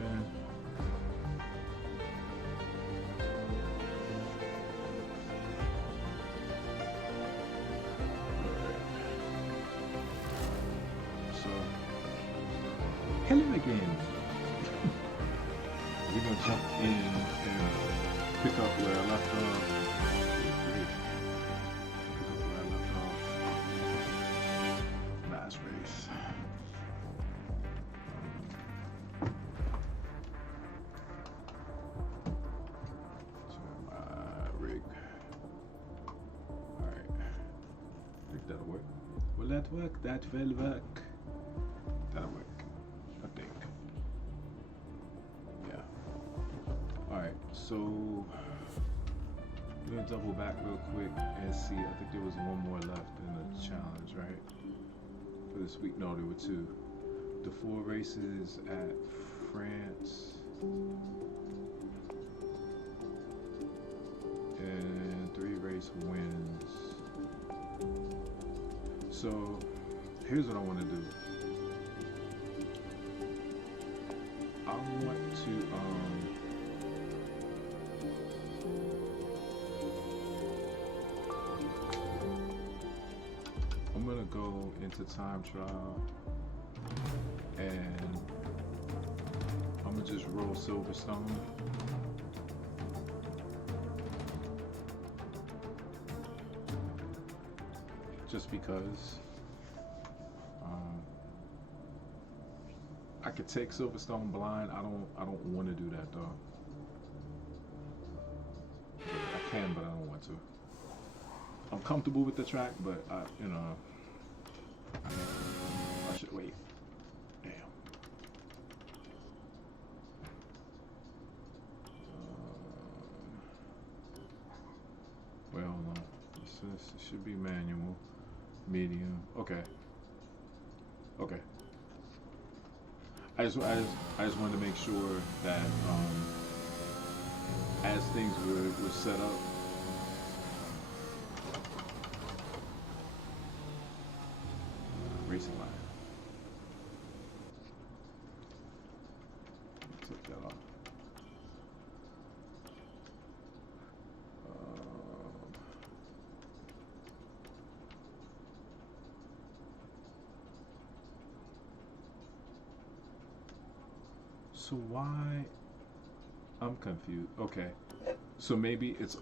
in. So, hello again. We're gonna jump in and pick up where I left off. Pick up where I left off. Last race. Turn my rig. Alright. I think that'll work. Will that work? That will work. That'll work. I think. Yeah. Alright, so we're gonna double back real quick and see. I think there was one more left in the challenge, right? For this week. No, there were two. The 4 races at France and 3 race wins. So here's what I want to do. I want to I'm gonna go into time trial and I'm gonna just roll Silverstone. Just because I could take Silverstone blind. I don't want to do that though. I can, but I don't want to. I'm comfortable with the track, but you know, I should wait. Damn. Well, no. It should be manual, medium. Okay. Okay. I just wanted to make sure that as things were set up, racing line. Take that off. So why? I'm confused. Okay, so maybe it's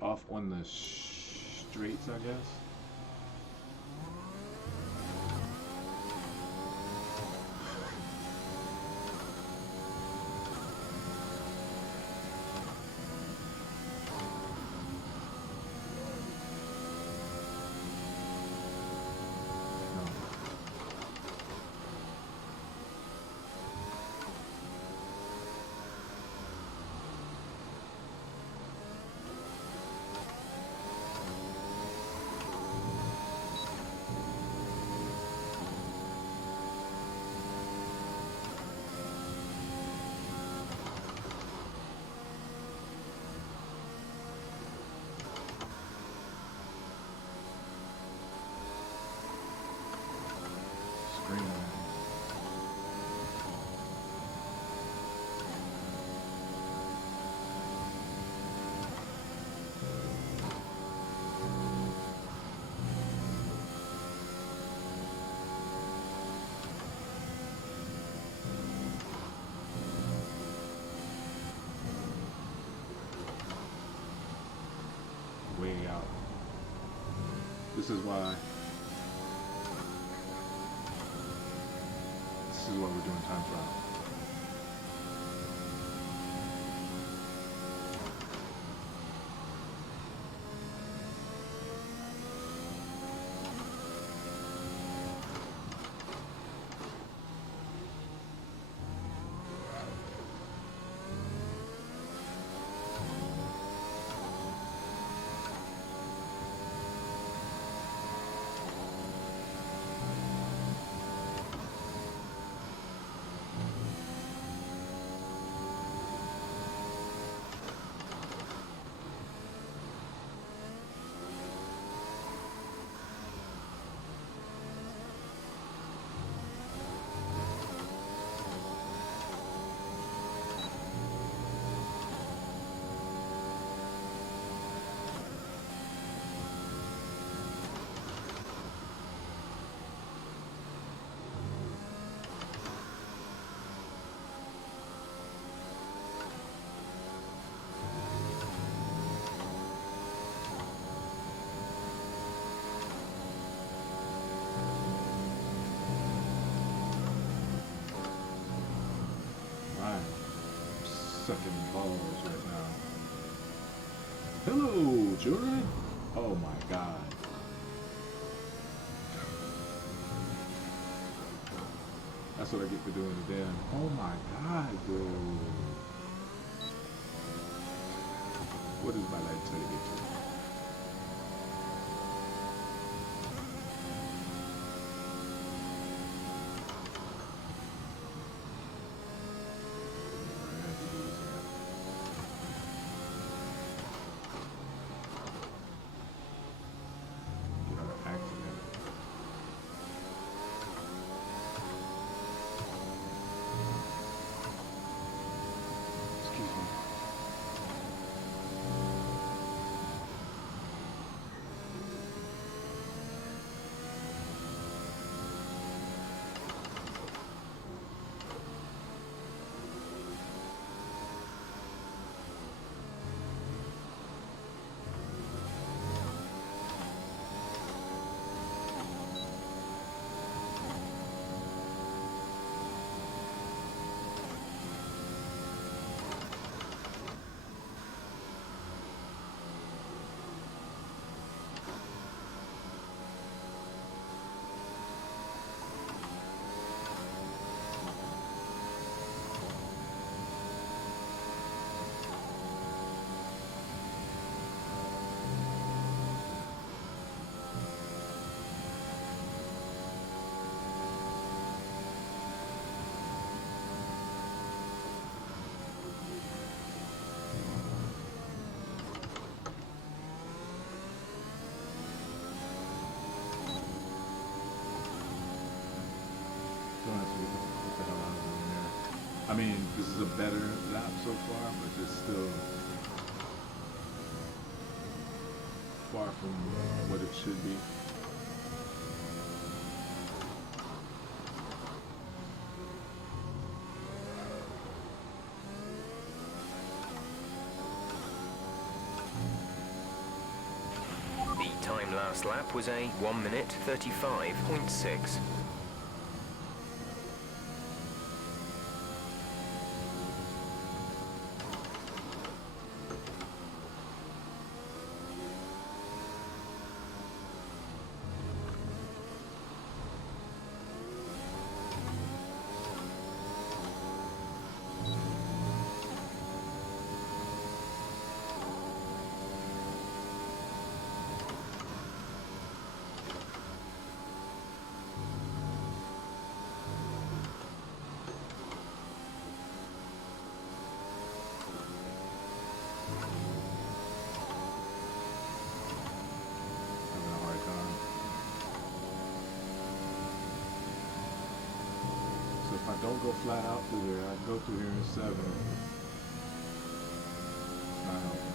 off on the straights, I guess. Way out. This is why we're doing time trial. sucking balls right now. Hello, children. Oh my God. That's what I get for doing it then. Oh my God, bro. What is my life telling me to? I mean, this is a better lap so far, but it's still far from what it should be. The time last lap was a 1 minute 35.6. If I don't go flat out through there, I go through here in 7. It's not helping.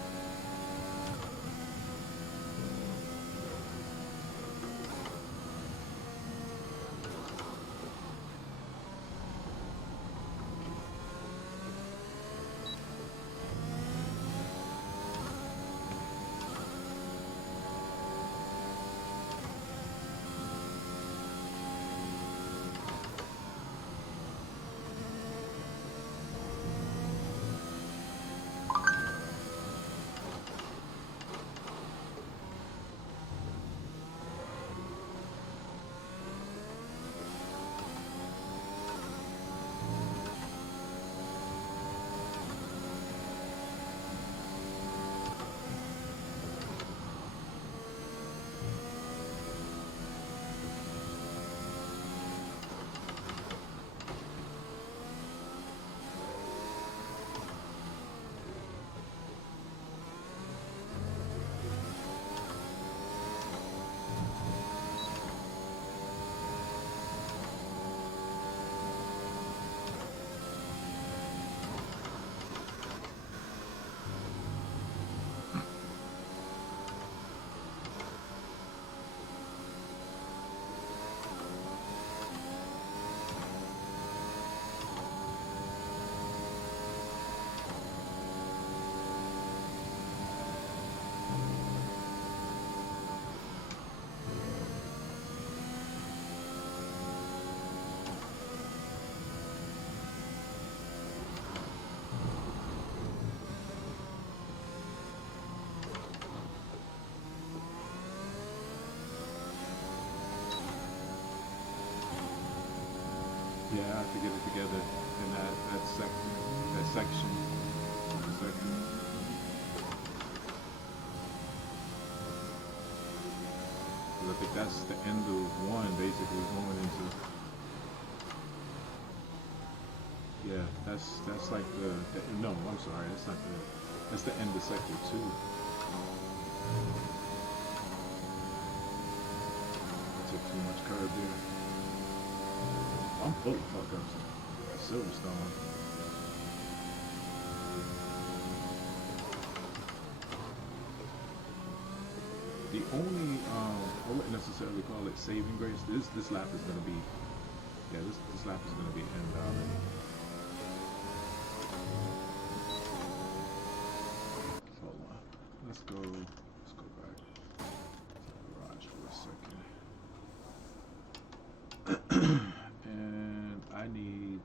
Yeah, I have to get it together in that sector, that section, the sector. 'Cause I think that's the end of one, basically going into. Yeah, that's like the no, I'm sorry, that's not that's the end of sector two. I took too much curve there. I'm full of fuck ups. Silverstone. The only I wouldn't necessarily call it saving grace. This lap is gonna be, yeah, this lap is gonna be end already. Hold on. Let's go back to the garage for a second. And I need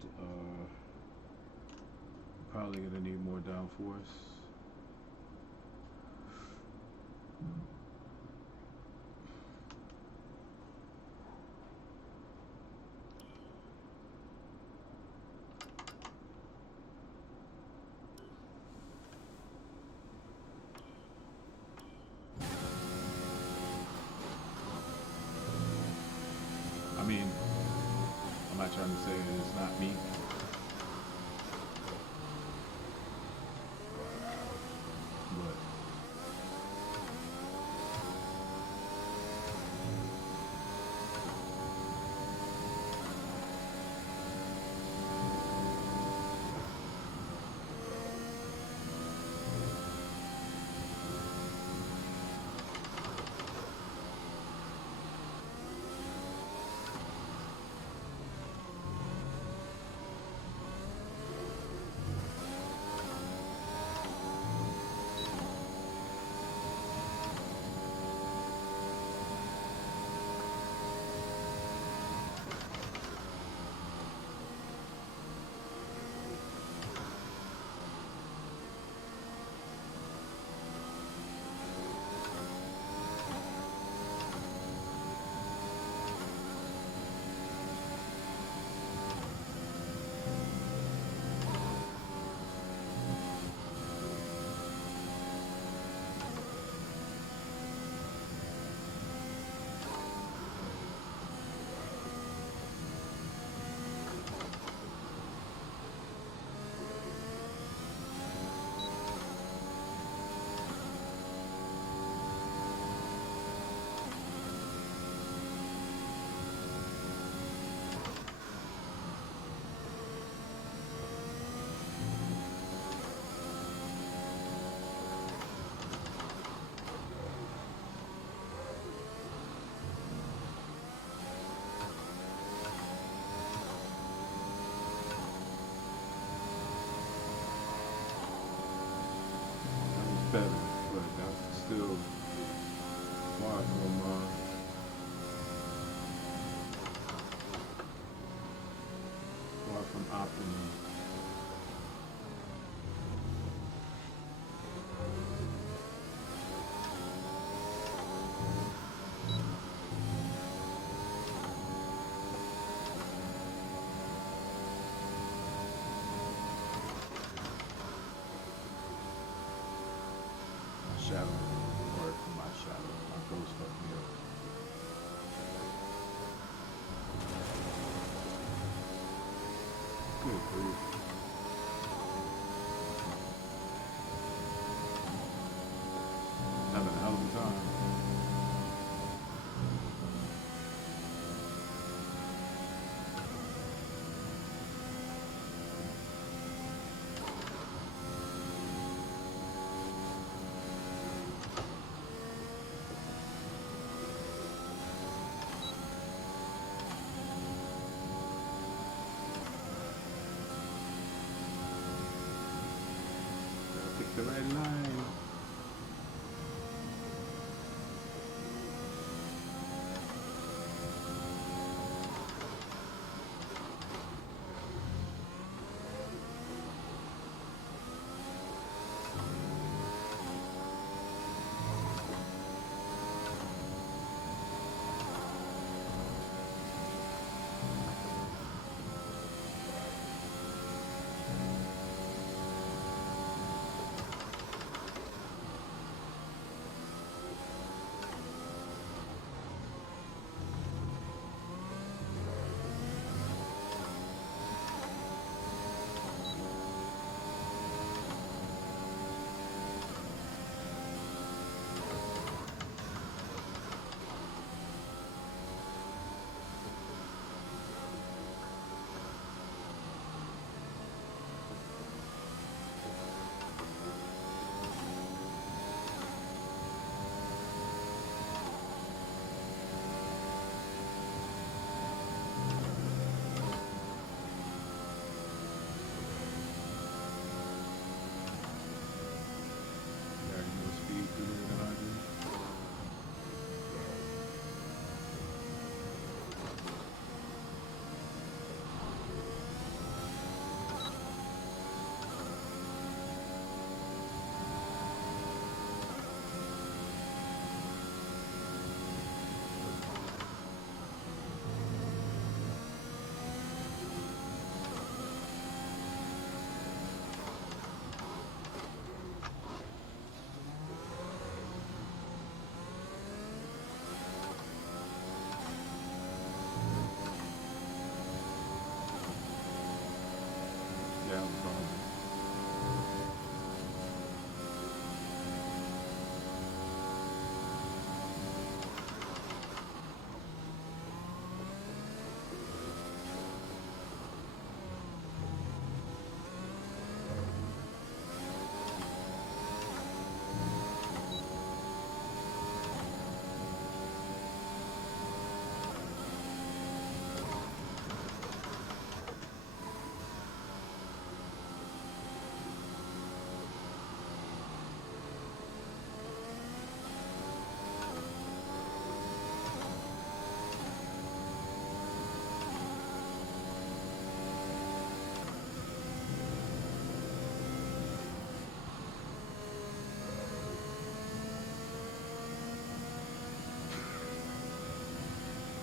probably gonna need more downforce. I mean, I'm not trying to say it's not me. But better, but that's still far from optimum. Shadow, or my shadow, my ghost fucked me up. Good grief. Having a hell of a time. Pick the right line.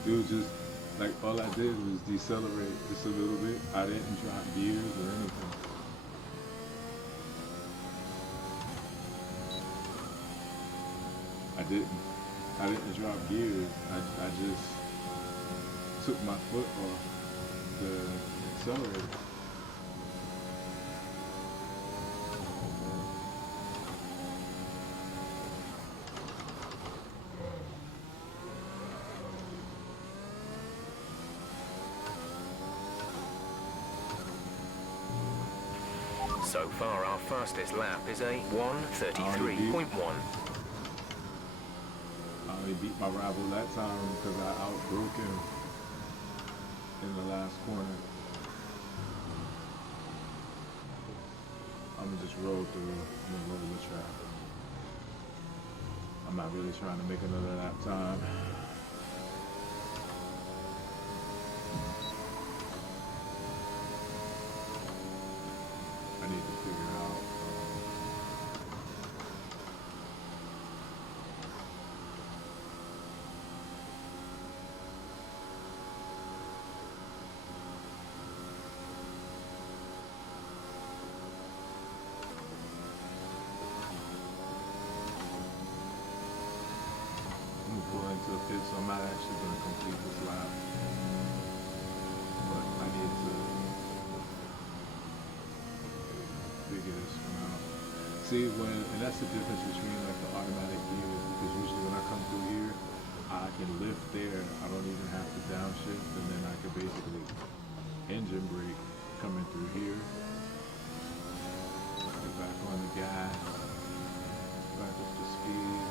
It was just like all I did was decelerate just a little bit. I didn't drop gears or anything. I didn't. I didn't drop gears. I just took my foot off the accelerator. So far, our fastest lap is a 1:33.1. I only beat my rival that time because I outbroke him in the last corner. I'm gonna just roll through and roll the track. I'm not really trying to make another lap time. I need to figure out I'm gonna pull into the pit, so I'm not actually gonna complete this lap. But I need to figure this one out. See, and that's the difference between like the automatic gears, because usually when I come through here, I can lift there. I don't even have to downshift, and then I can basically engine brake coming through here. Get back on the gas, back up to speed.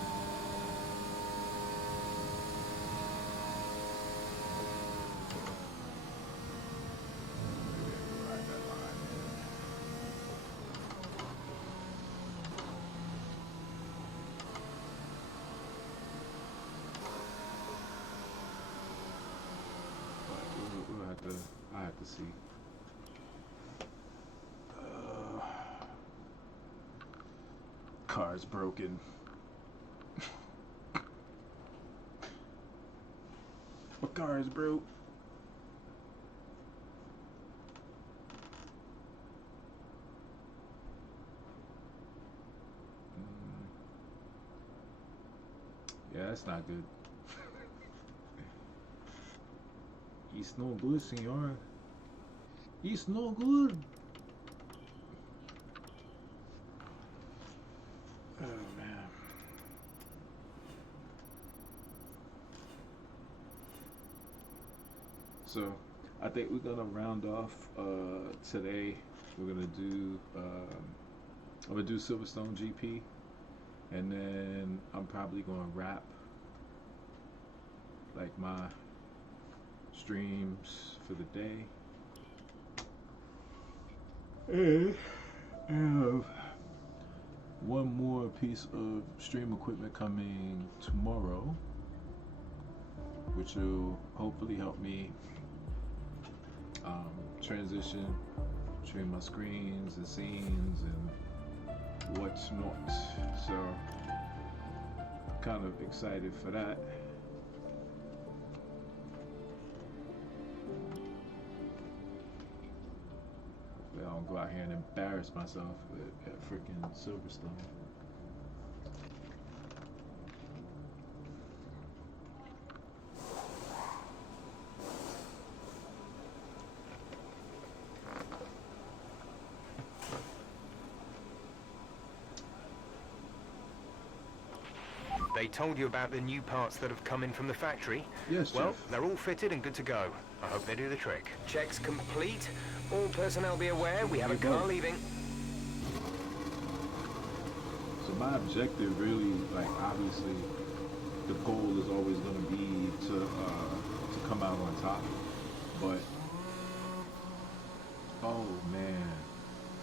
I have to see. Car's broken. My car is broke. Yeah, that's not good. It's no good, senor. It's no good. Oh, man. So, I think we're gonna round off today. We're gonna do I'm gonna do Silverstone GP, and then I'm probably gonna wrap like my streams for the day. And I have one more piece of stream equipment coming tomorrow, which will hopefully help me transition between my screens and scenes and what's not. So kind of excited for that. I don't go out here and embarrass myself at freaking Silverstone. They told you about the new parts that have come in from the factory? Yes, Well, Jeff. they're all fitted and good to go. I hope they do the trick. Checks complete. All personnel be aware we have a car leaving. So my objective really, like, obviously, the goal is always going to be to come out on top. But, oh man,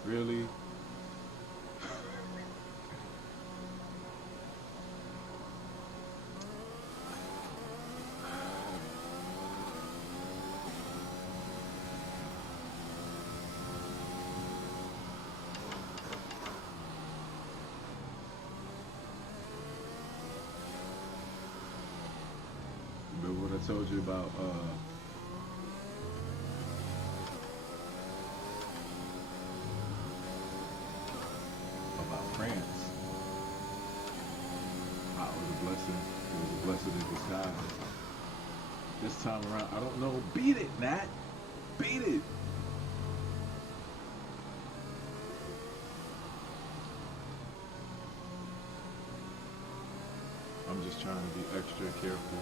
really? told you about France. It was a blessing. It was a blessing in disguise. This time around, I don't know. Beat it, Nat. Beat it. I'm just trying to be extra careful.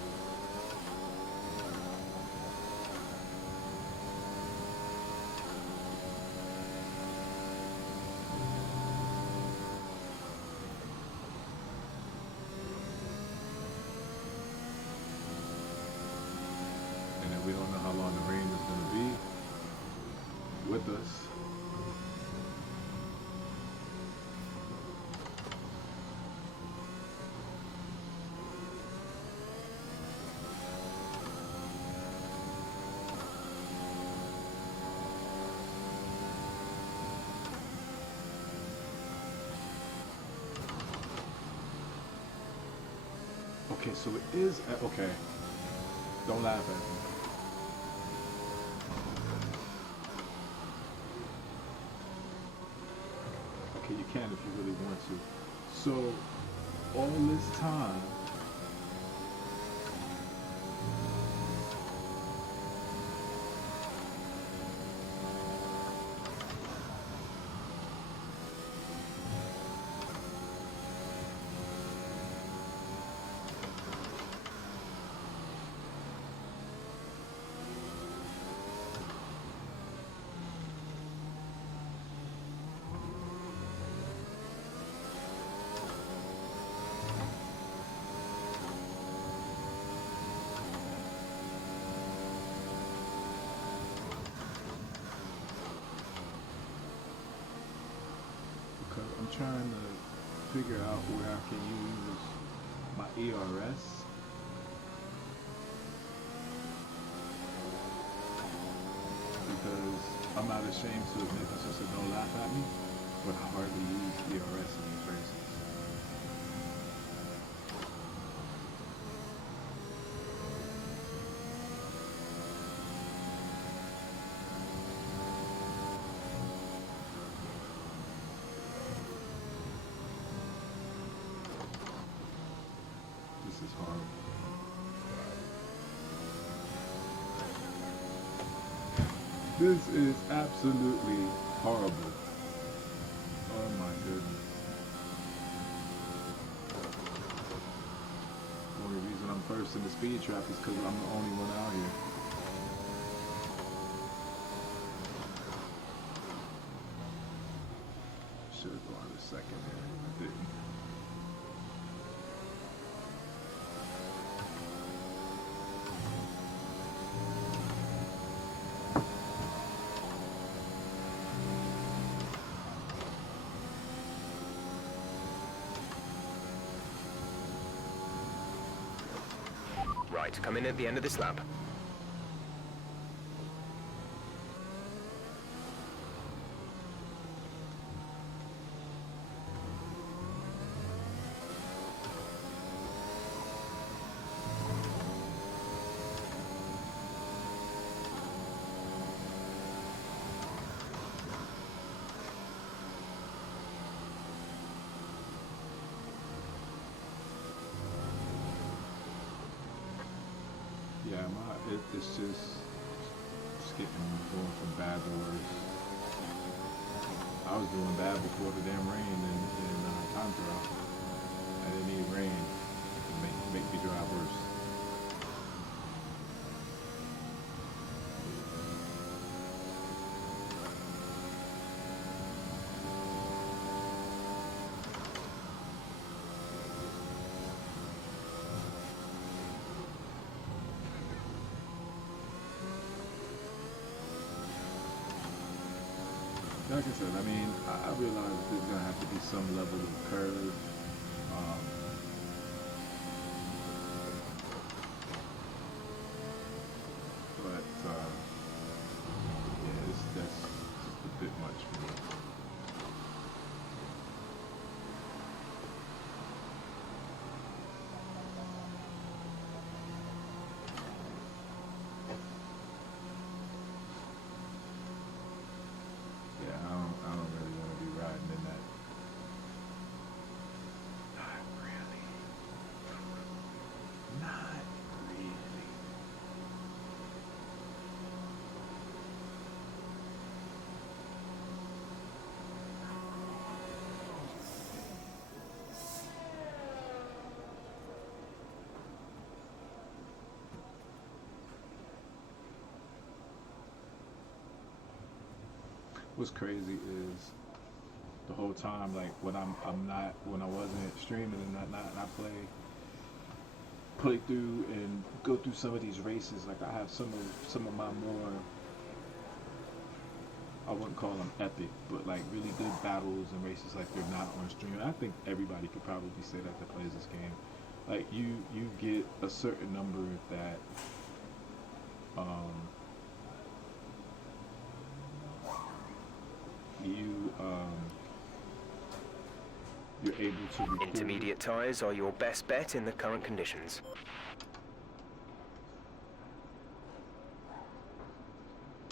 We don't know how long the rain is going to be with us. Okay, so it is, okay, don't laugh at me. Okay, you can if you really want to. So, all this time, I'm trying to figure out where I can use my ERS. Because I'm not ashamed to admit, I just said don't laugh at me, but I hardly use ERS in these races. This is horrible. This is absolutely horrible. Oh my goodness. The only reason I'm first in the speed trap is because I'm the only one out here. Should have gone a second there. I didn't. Right, come in at the end of this lap. Yeah, it's just getting going from bad to worse. I was doing bad before the damn rain in time trial. I didn't need rain to make me drive worse. Like I said, I mean, I realize there's going to have to be some level of curve. But, yeah, that's just a bit much for me. What's crazy is the whole time, like when I'm not when I wasn't streaming and not and I play through and go through some of these races. Like I have some of my more, I wouldn't call them epic, but like really good battles and races. Like they're not on stream. I think everybody could probably say that plays this game. Like you get a certain number that um, you you're able to record. Intermediate tyres are your best bet in the current conditions.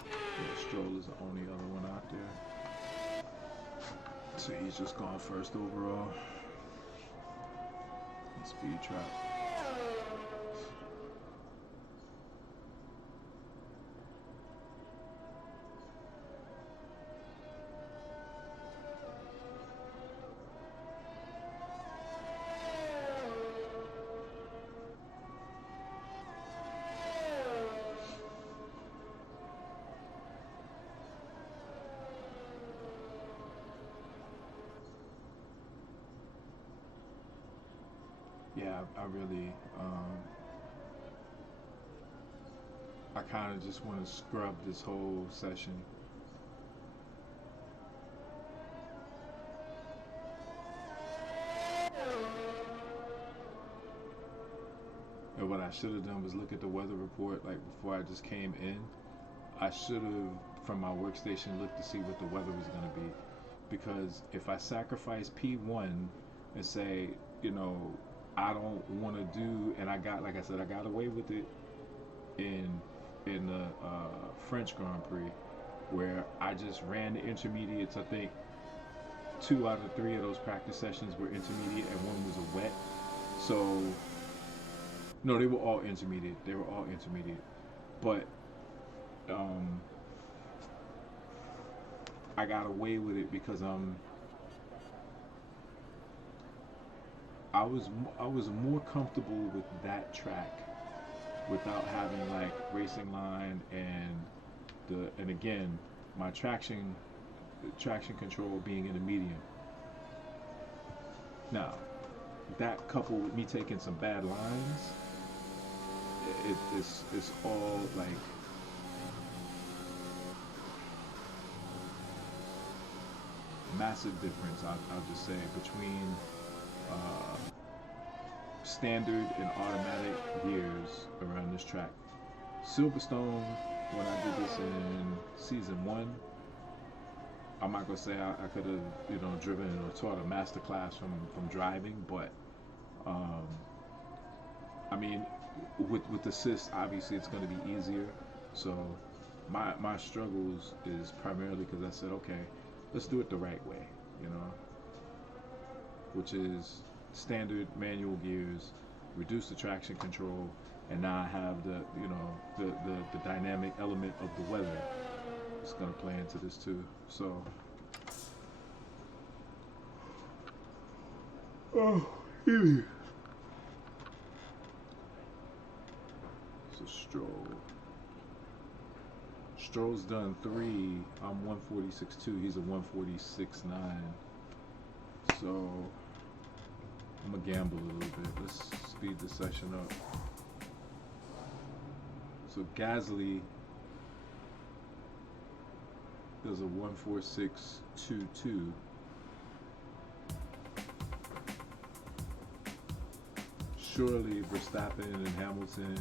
Yeah, Stroll is the only other one out there. So he's just gone first overall. Speed trap. Yeah, I really, I kind of just want to scrub this whole session. And what I should have done was look at the weather report like before I just came in. I should have, from my workstation, looked to see what the weather was going to be. Because if I sacrifice P1 and say, you know, I don't want to do, and I got, like I said, I got away with it in the French Grand Prix, where I just ran the intermediates. I think 2 out of 3 of those practice sessions were intermediate, and one was a wet. So no, they were all intermediate. They were all intermediate, but I got away with it because I was more comfortable with that track without having like racing line and again my traction control being in the medium. Now that coupled with me taking some bad lines, it's all like massive difference. I'll just say between standard and automatic gears around this track. Silverstone, when I did this in season 1, I'm not gonna say I could have driven or taught a master class from driving, but I mean with assist obviously it's gonna be easier. So my struggles is primarily because I said, okay, let's do it the right way, which is standard manual gears, reduce the traction control, and now I have the dynamic element of the weather. It's gonna play into this too. So so Stroll's done 3. I'm 146.2. He's a 146.9. So I'm gonna gamble a little bit. Let's speed the session up. So Gasly does a 146.22. Surely Verstappen and Hamilton,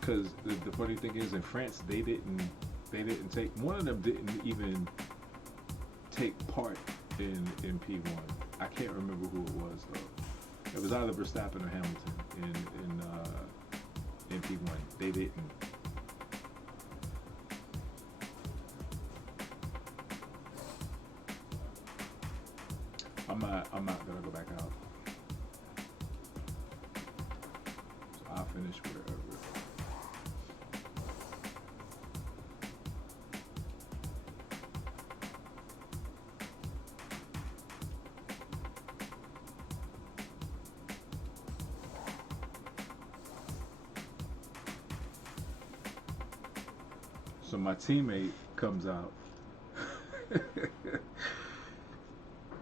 because the funny thing is in France they didn't take, one of them didn't even take part in P1. I can't remember who it was though. It was either Verstappen or Hamilton in P1. They didn't. I'm not gonna go back out. So I'll finish wherever. So my teammate comes out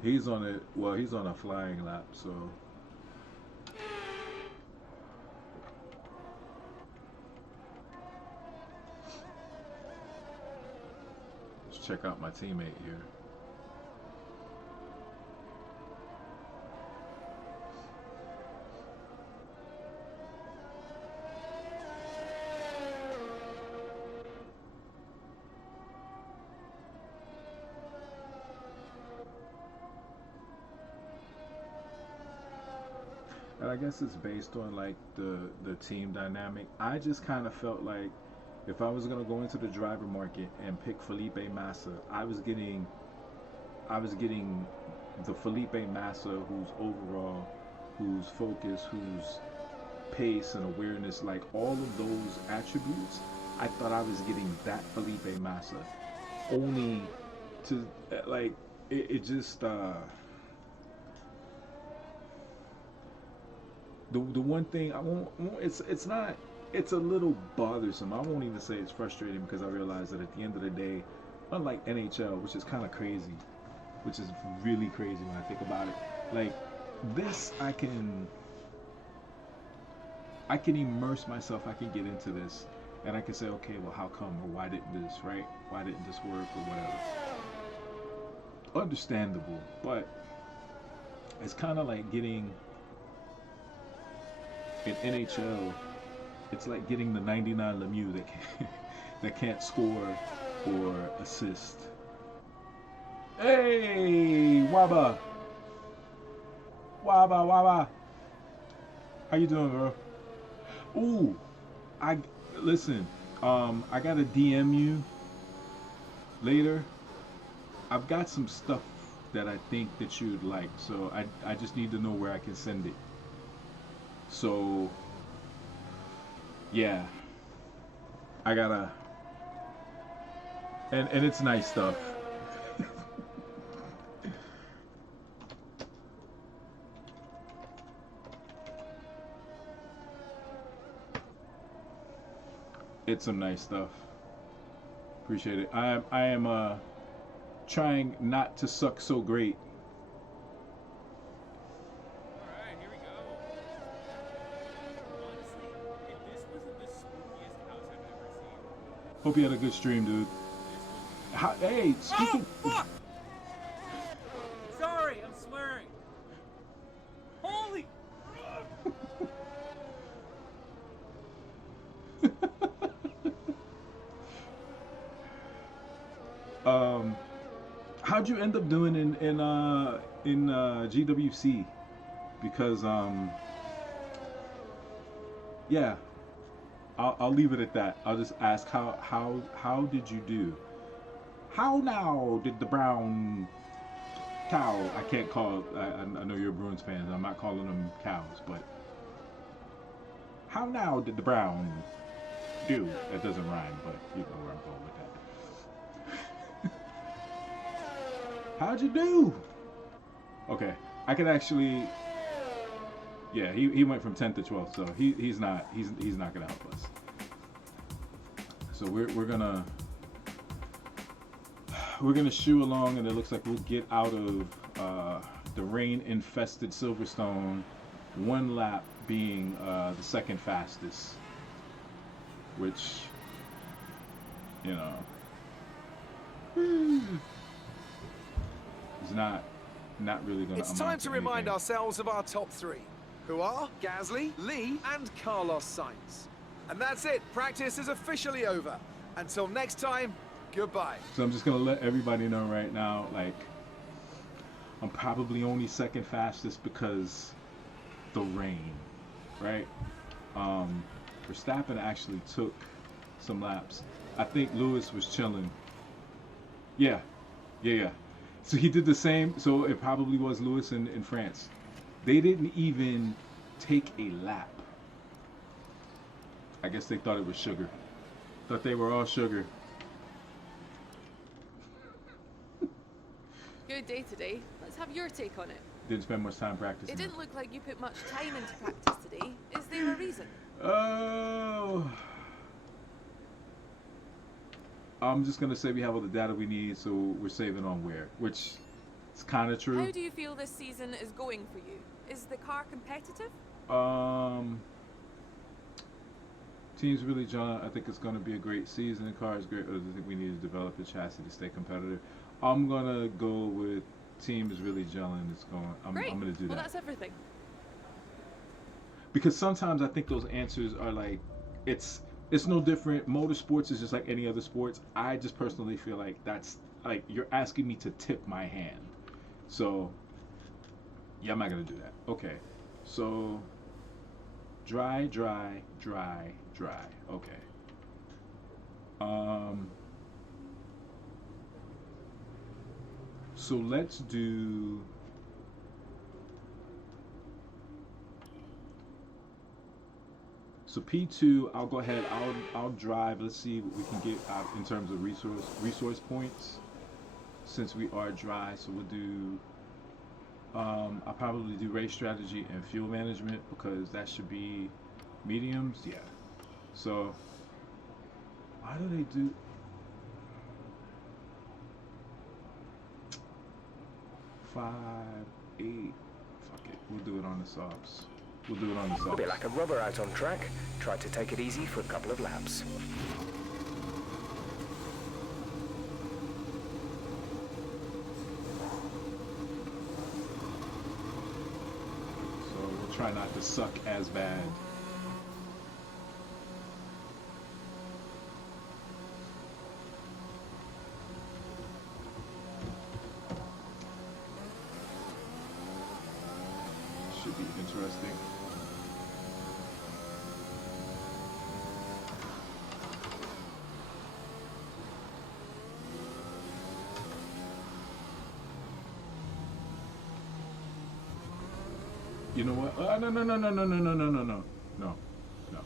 He's on it. Well, he's on a flying lap, so let's check out my teammate here. And I guess it's based on like the team dynamic. I just kind of felt like if I was gonna go into the driver market and pick Felipe Massa, I was getting the Felipe Massa who's overall, who's focus, who's pace and awareness, like all of those attributes. I thought I was getting that Felipe Massa, only to like it just the one thing it's not, it's a little bothersome. I won't even say it's frustrating because I realize that at the end of the day, unlike NHL, which is kind of crazy, which is really crazy when I think about it, like this I can immerse myself, I can get into this, and I can say, okay, well, how come, or why didn't this, right? Why didn't this work, or whatever. Understandable, but it's kind of like getting in NHL. It's like getting the 99 Lemieux that can't, that can't score or assist. Hey, Waba, Waba, how you doing, bro? Ooh, I listen. I gotta DM you later. I've got some stuff that I think that you'd like, so I just need to know where I can send it. So yeah, I gotta, and it's nice stuff. It's some nice stuff. Appreciate it. I am trying not to suck so great. Alright, here we go. Honestly, if this wasn't the spookiest house I've ever seen, Hope you had a good stream, dude. this was... Hey, speaking. Oh, fuck! Sorry, I'm swearing. Holy... How'd you end up doing in GWC? Because yeah, I'll leave it at that. I'll just ask how did you do? How now did the brown cow? I can't call. I know you're a Bruins fan. I'm not calling them cows, but how now did the brown do? That doesn't rhyme, but you know where I'm going with that. How'd you do? Okay, I could actually. Yeah, he went from 10th to 12th, so he's not gonna help us. So we're gonna shoo along, and it looks like we'll get out of the rain-infested Silverstone, one lap being the second fastest, which, you know, is not really gonna. It's time to remind ourselves of our top three, who are Gasly, Lee, and Carlos Sainz. And that's it. Practice is officially over. Until next time, goodbye. So I'm just gonna let everybody know right now, like, I'm probably only second fastest because the rain, right? Verstappen actually took some laps. I think Lewis was chilling. Yeah. So he did the same. So it probably was Lewis in France. They didn't even take a lap. I guess they thought it was sugar. Thought they were all sugar. Good day today. Let's have your take on it. Didn't spend much time practicing. It didn't look like you put much time into practice today. Is there a reason? Oh. I'm just gonna say we have all the data we need, so we're saving on wear, which is kind of true. How do you feel this season is going for you? Is the car competitive? Um, Team's really John. I think it's gonna be a great season. The car is great. I think we need to develop a chassis to stay competitive. I'm gonna go with team is really gelling. It's going. Great. I'm gonna do Well, that that's everything. because sometimes I think those answers are like, it's no different. Motorsports is just like any other sports. I just personally feel like that's like you're asking me to tip my hand. So yeah, I'm not gonna do that. Okay, so dry, dry, dry, dry. Okay. Um. So let's do. So P2, I'll go ahead. I'll drive. Let's see what we can get out in terms of resource points. Since we are dry, so we'll do. I'll probably do race strategy and fuel management because that should be mediums. Yeah. So why do they do? 5, 8. Fuck it. We'll do it on the softs. We'll do it on the A bit softs. like a rubber out on track. Try to take it easy for a couple of laps. So we'll try not to suck as bad. Should be interesting. You know what? No, no, no, no, no, no, no, no, no, no, no, no.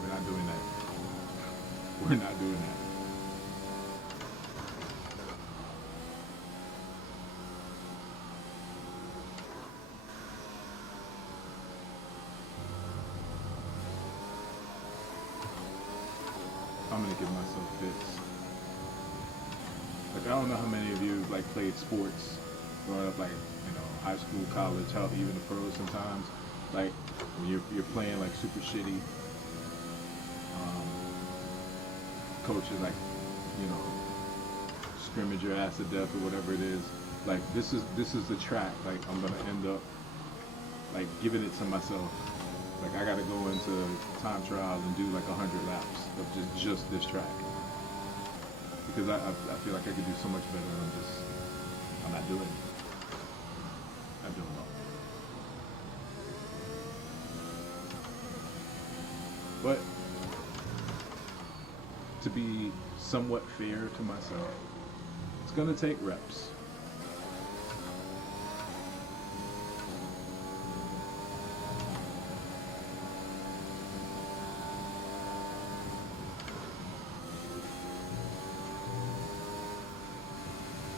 We're not doing that. We're not doing that. I'm gonna give myself fits. Like I don't know how many of you like played sports growing up, like high school, college, how even the pros sometimes. Like when you're playing like super shitty, coaches like scrimmage your ass to death or whatever it is. Like this is the track. Like I'm gonna end up like giving it to myself. Like I gotta go into time trials and do like 100 laps of just this track because I feel like I could do so much better and I'm not doing it. I'm doing well. But to be somewhat fair to myself, it's gonna take reps.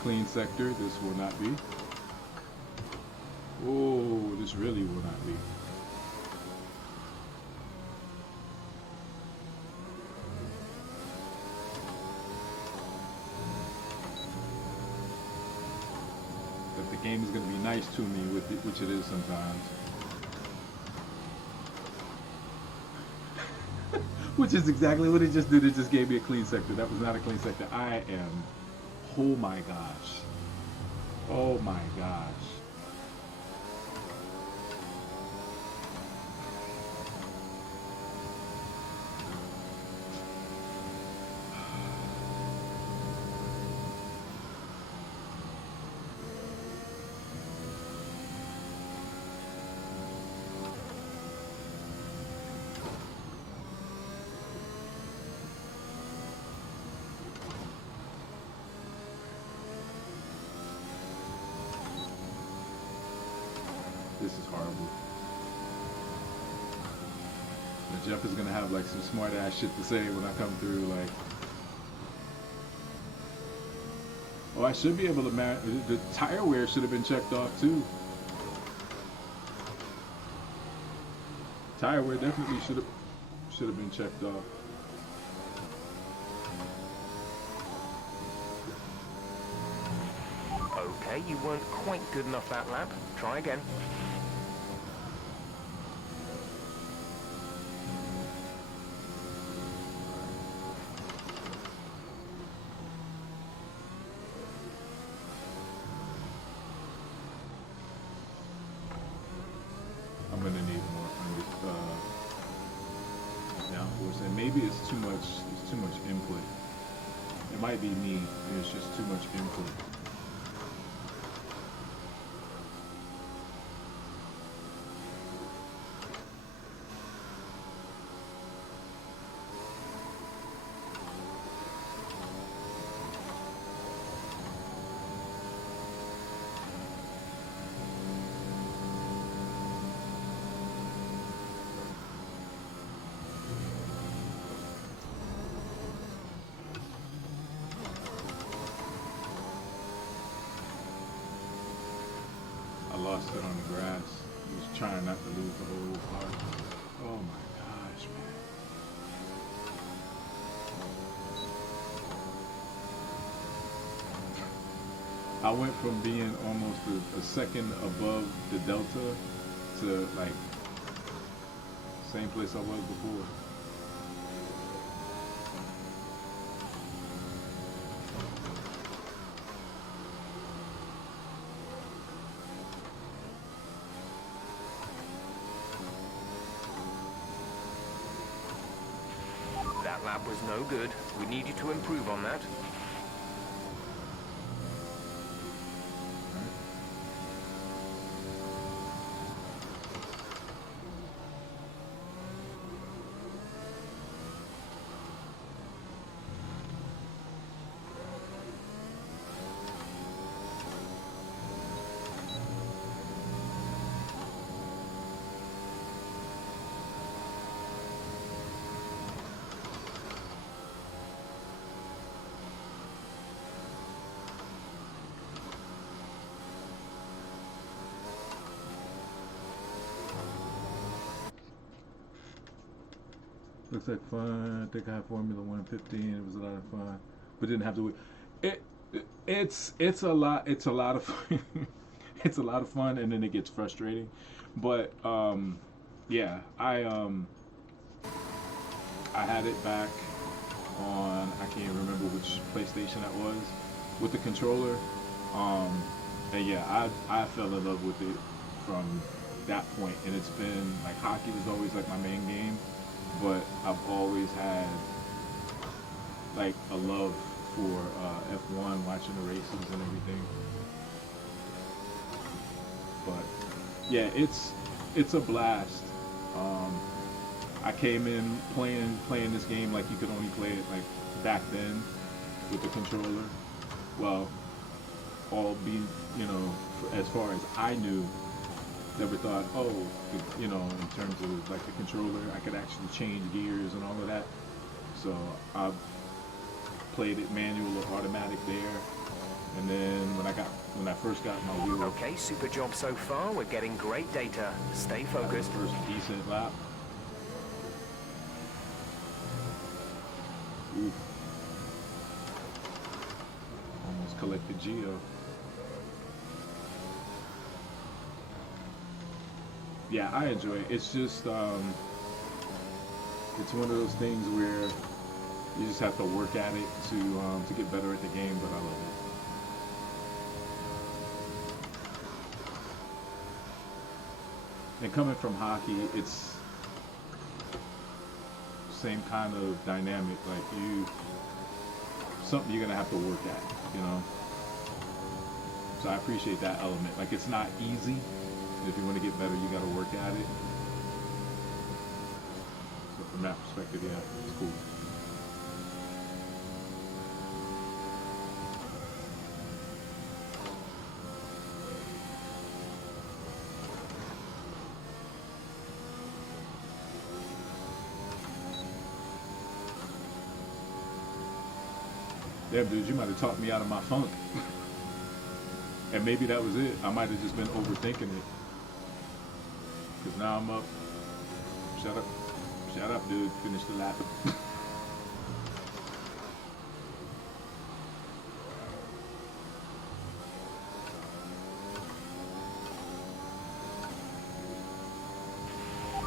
Clean sector, this will not be. Oh, this really will not be. But the game is going to be nice to me, with it, which it is sometimes. Which is exactly what it just did. It just gave me a clean sector. That was not a clean sector. I am... Oh my gosh. Oh my gosh. This is horrible. But Jeff is gonna have like some smart ass shit to say when I come through. Like, oh, I should be able to the tire wear should have been checked off too. Tire wear definitely should have been checked off. Okay, you weren't quite good enough that lap. Try again. I'm gonna need more downforce, and maybe it's too much. It's too much input. It might be me. There's just too much input. Lost it on the grass. He was trying not to lose the whole part. Oh my gosh, man. I went from being almost a second above the Delta to like same place I was before. That lap was no good. We need you to improve on that. Looks like fun. I think I had Formula 115. It was a lot of fun, but didn't have to wait. It's a lot. It's a lot of fun. It's a lot of fun, and then it gets frustrating. But yeah, I had it back on. I can't remember which PlayStation that was with the controller. And yeah, I fell in love with it from that point, and it's been like hockey was always like my main game. But I've always had like a love for F1, watching the races and everything. But yeah, it's a blast. I came in playing this game like you could only play it like back then with the controller. Well, all being, you know, as far as I knew. Never thought, oh, you know, in terms of like the controller, I could actually change gears and all of that. So I played it manual or automatic there, and then when I first got my wheel. Okay, super job so far. We're getting great data. Stay focused. First decent lap. Oof. Almost collected Geo. Yeah, I enjoy it. It's just, it's one of those things where you just have to work at it to get better at the game, but I love it. And coming from hockey, it's same kind of dynamic. Like something you're gonna have to work at, you know. So I appreciate that element. Like it's not easy. If you want to get better, you got to work at it. So from that perspective, yeah, it's cool. Yeah, dude, you might have talked me out of my funk. And maybe that was it. I might have just been overthinking it. Because now I'm up Shut up. Shut up, dude. Finish the lap.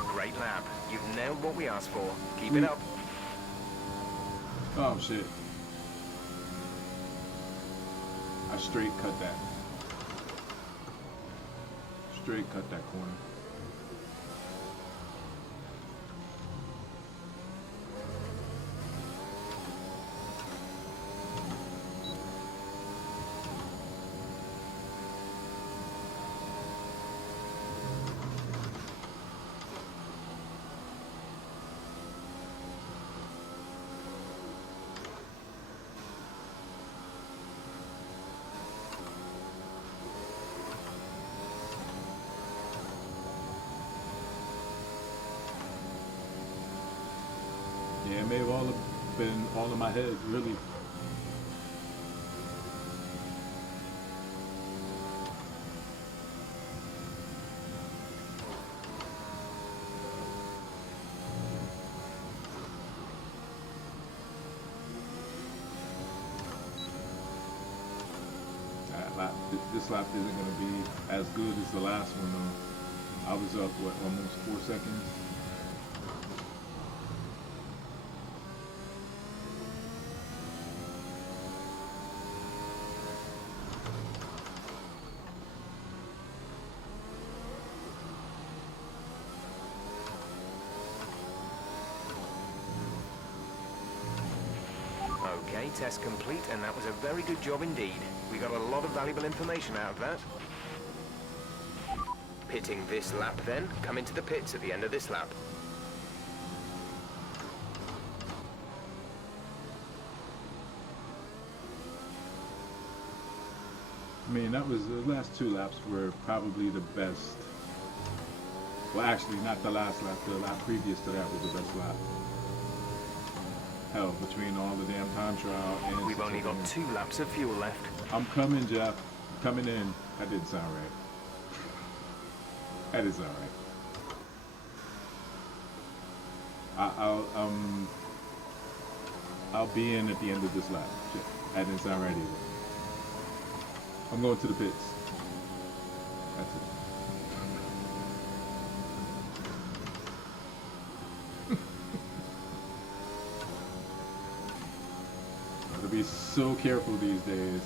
Great lap. You've nailed what we asked for. Keep it up. Oh, shit. I straight cut that. Straight cut that corner. Yeah, it may have all been all in my head, really. This lap isn't going to be as good as the last one, though. I was up, what, almost 4 seconds? Okay, test complete, and that was a very good job indeed. We got a lot of valuable information out of that. Pitting this lap then. Come into the pits at the end of this lap. I mean, that was the last 2 laps were probably the best. Well, actually, not the last lap. The lap previous to that was the best lap. Hell, between all the damn time trial and... We've only got 2 laps of fuel left. I'm coming, Jeff. Coming in. That didn't sound right. That is all right. I'll be in at the end of this lap. Shit, that didn't sound right either. I'm going to the pits. That's it. Gotta be so careful these days.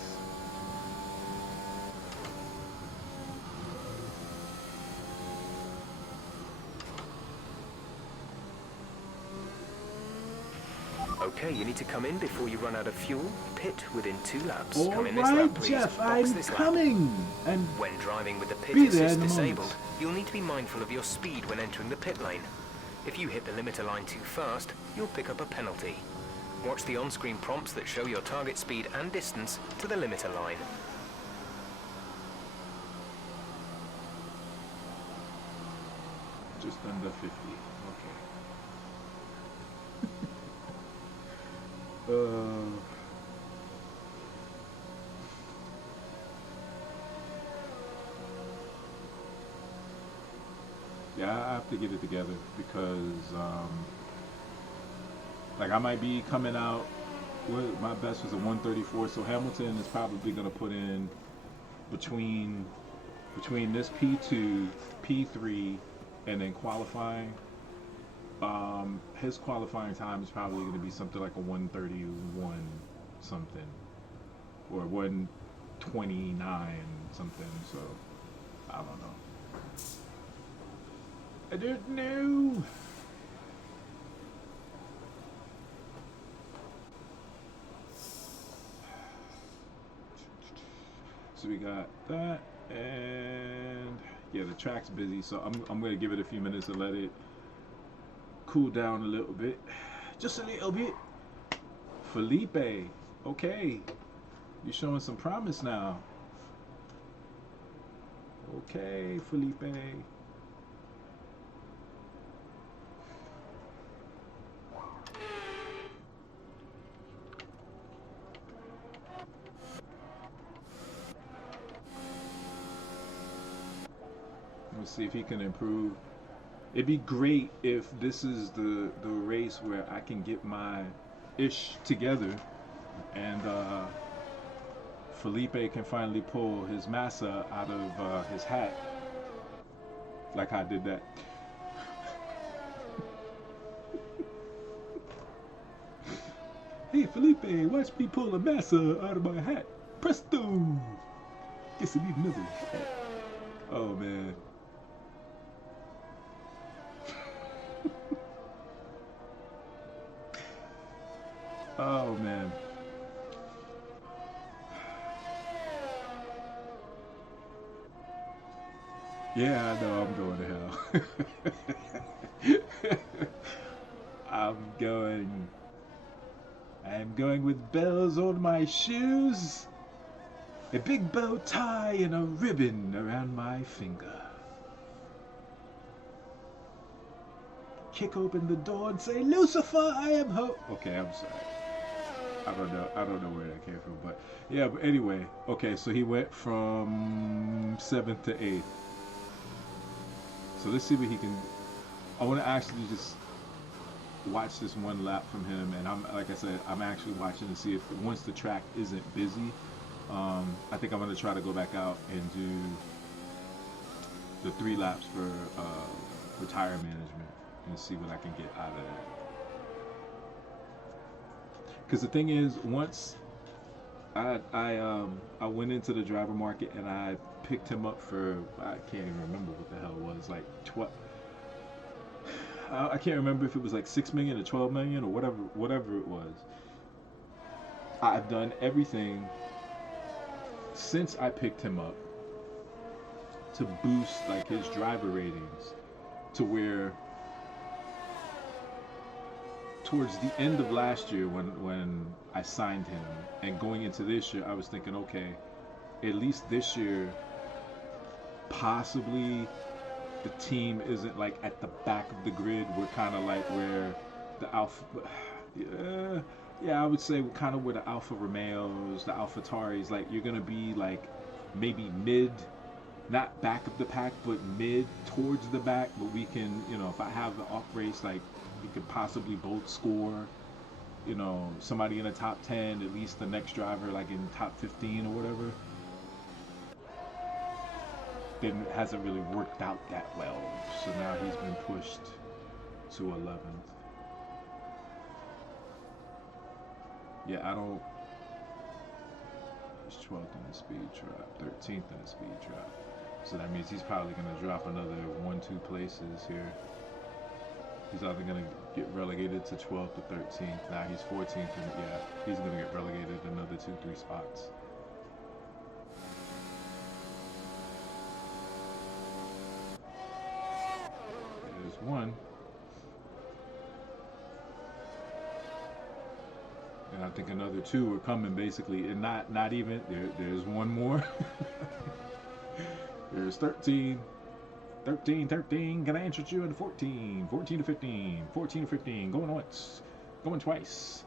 Okay, you need to come in before you run out of fuel. Pit within 2 laps. All Come in this lap, right, please. Jeff, Box I'm this lap. coming. And When driving with the pit Be there assist in a moment. disabled, you'll need to be mindful of your speed when entering the pit lane. If you hit the limiter line too fast, you'll pick up a penalty. Watch the on-screen prompts that show your target speed and distance to the limiter line. just under 50. Okay. Yeah, I have to get it together because, like, I might be coming out. My best was a 134, so Hamilton is probably going to put in between this P2, P3, and then qualifying. His qualifying time is probably going to be something like a 131 something, or 129 something. So I don't know. I don't know. So we got that, and yeah, the track's busy, so I'm gonna give it a few minutes to let it cool down a little bit, just a little bit. Felipe, okay, you're showing some promise now. Okay, Felipe. Let's see if he can improve. It'd be great if this is the race where I can get my ish together and Felipe can finally pull his massa out of his hat, like I did that. Hey Felipe, watch me pull a massa out of my hat. Presto! Guess I need another hat. Oh man. Oh man. Yeah, I know I'm going to hell. I'm going. I'm going with bells on my shoes, a big bow tie, and a ribbon around my finger. Kick open the door and say, Lucifer, I am home. Okay, I'm sorry. I don't know where that came from, but yeah, but anyway, okay, so he went from 7th to 8th. So let's see what he can. I want to actually just watch this one lap from him, and I'm like I said, I'm actually watching to see if once the track isn't busy, I think I'm going to try to go back out and do the 3 laps for tire management and see what I can get out of that. Because the thing is, once I went into the driver market and I picked him up for, I can't even remember what the hell it was, like 12. I can't remember if it was like 6 million or 12 million or whatever it was. I've done everything since I picked him up to boost like his driver ratings to where towards the end of last year when I signed him and going into this year, I was thinking, okay, at least this year possibly the team isn't like at the back of the grid. We're kind of like where the Alpha, yeah, I would say we're kind of where the Alfa Romeos, the Alpha Taris, like you're gonna be like maybe mid, not back of the pack, but mid towards the back. But we can, if I have the off race, like we could possibly both score, somebody in the top 10, at least the next driver like in top 15 or whatever. Then it hasn't really worked out that well, so now he's been pushed to 11th. Yeah, I don't. He's 12th in the speed trap, 13th in the speed trap. So that means he's probably going to drop another 1-2 places here. He's either going to get relegated to 12th or 13th. Now he's 14th, and yeah, he's going to get relegated another 2-3 spots. There's one. And I think another 2 are coming basically, and not even, there's one more. There's 13, can I interest you in 14 to 15, 14 to 15, going once, going twice.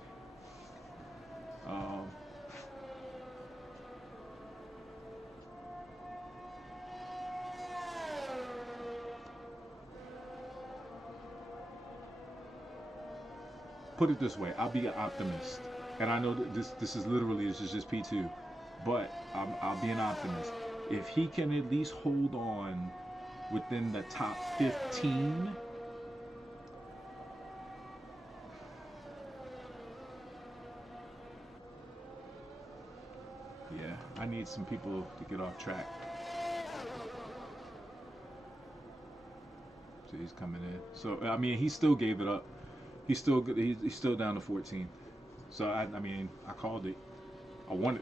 Put it this way, I'll be an optimist. And I know that this is literally, this is just P2, but I'll be an optimist. If he can at least hold on within the top 15, yeah, I need some people to get off track. So he's coming in. So I mean, he still gave it up. He's still down to 14. So I mean, I called it.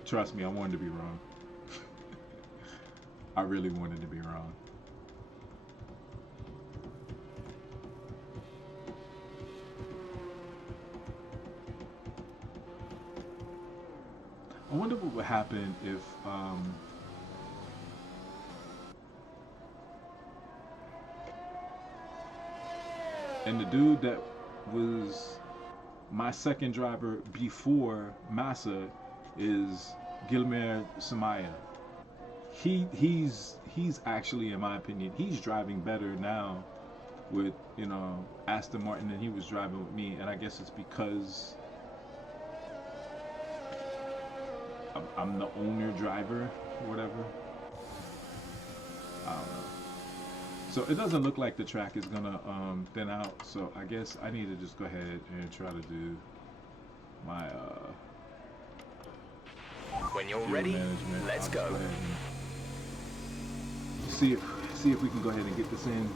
Trust me, I wanted to be wrong. I really wanted to be wrong. I wonder what would happen if and the dude that was my second driver before Massa is Gilmer Samaya. He's actually, in my opinion, he's driving better now with, you know, Aston Martin, and he was driving with me, and I guess it's because I'm the owner driver or whatever. I don't know. So it doesn't look like the track is gonna thin out. So I guess I need to just go ahead and try to do my When you're fuel ready, management. let's I'll just go. ahead and see if we can go ahead and get this in.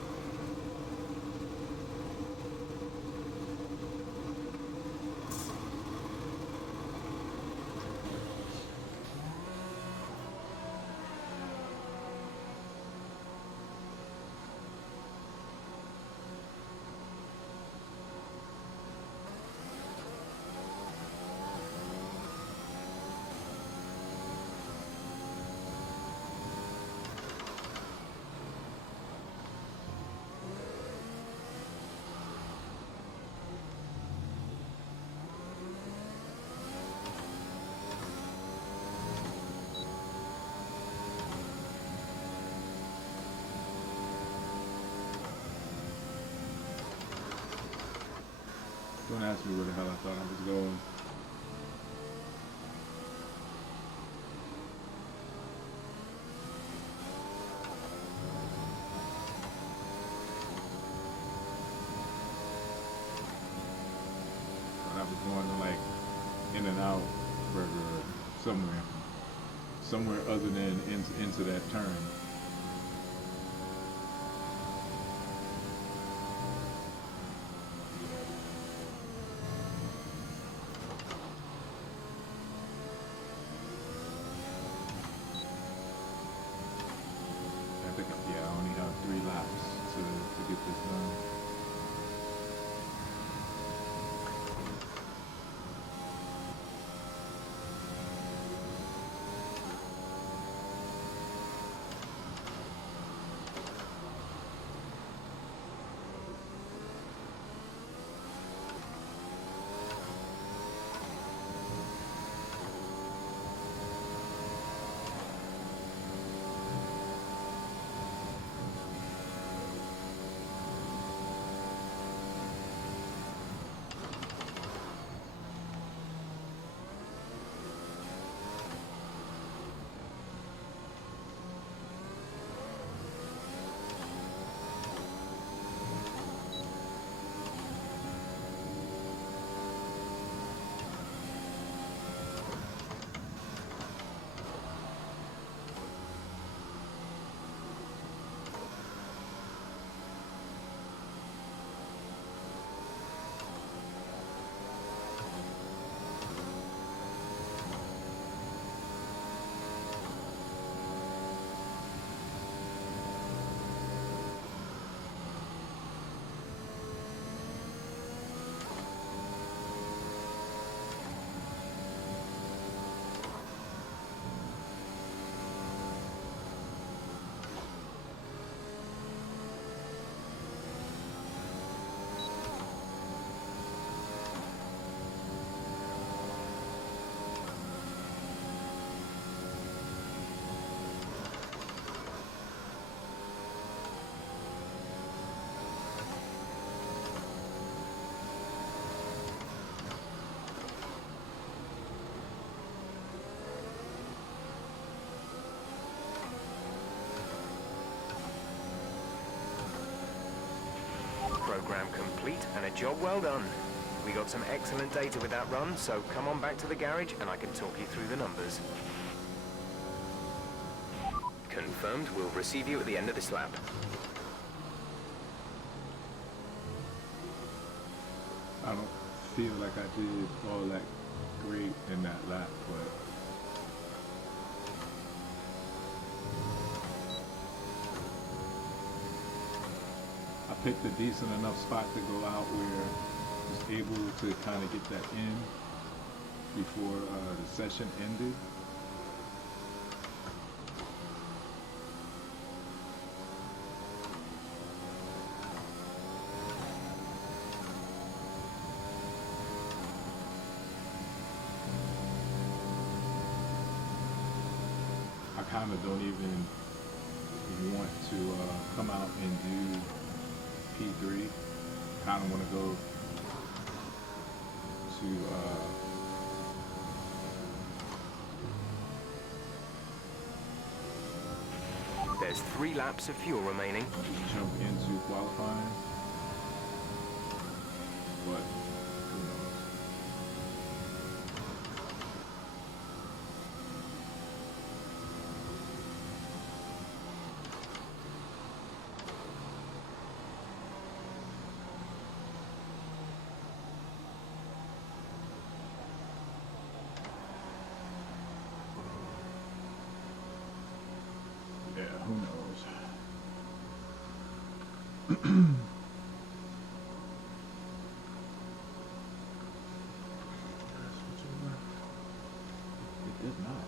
Don't ask me where the hell I thought I was going. But I was going to like In and Out Burger somewhere other than into that turn. I think, yeah, I only have 3 laps to get this done. Program complete and a job well done. We got some excellent data with that run, so come on back to the garage and I can talk you through the numbers. Confirmed, we'll receive you at the end of this lap. I don't feel like I did all that great in that lap, but I picked a decent enough spot to go out where I was able to kind of get that in before the session ended. I kind of don't even want to come out and do P3. Kind of want to go to There's 3 laps of fuel remaining. jump into qualifying, but who knows? Yeah, who knows? It did not.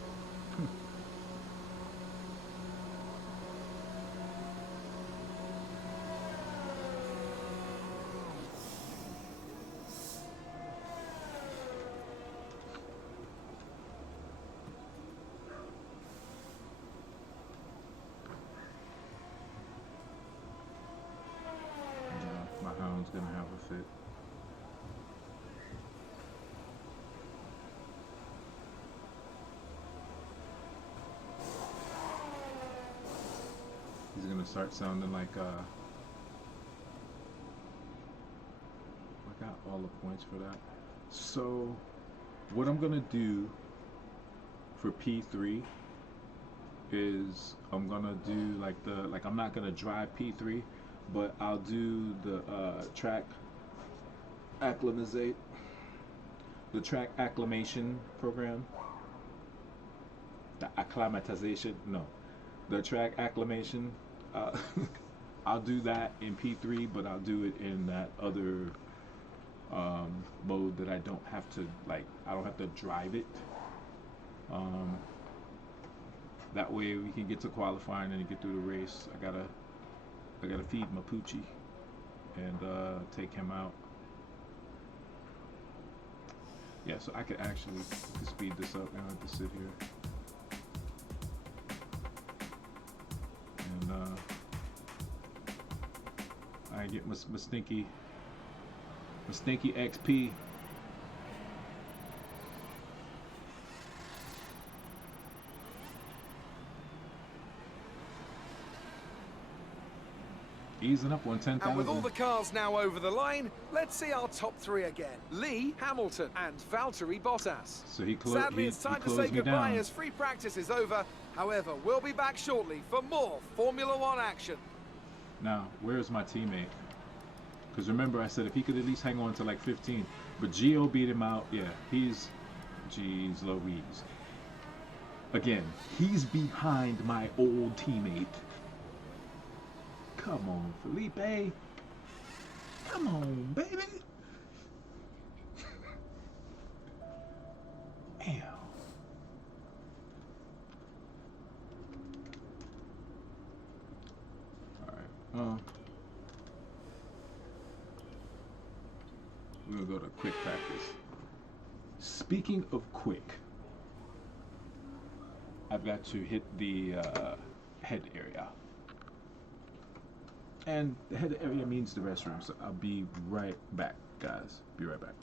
Yeah, my hound's gonna have a fit. He's gonna start sounding like I got all the points for that. So what I'm gonna do for P3 is I'm gonna do I'm not gonna drive P3, but I'll do the track acclimation program. The track acclimation. I'll do that in P3, but I'll do it in that other mode that I don't have to drive it. That way we can get to qualifying and get through the race. I gotta feed my Poochie and take him out. Yeah, so I could actually speed this up. I don't have to sit here. And I get my stinky XP. Easing up on 10,000. And with all the cars now over the line, let's see our top 3 again. Lee, Hamilton, and Valtteri Bottas. So he Sadly, it's time to say me goodbye down. as free practice is over. However, we'll be back shortly for more Formula One action. Now, where's my teammate? Because remember, I said if he could at least hang on to like 15, but Gio beat him out. Yeah, jeez Louise. Again, he's behind my old teammate. Come on, Felipe. Come on, baby. Damn. Alright, well. We're gonna go to quick practice. Speaking of quick, I've got to hit the head area. And the head area means the restroom, so I'll be right back, guys. Be right back.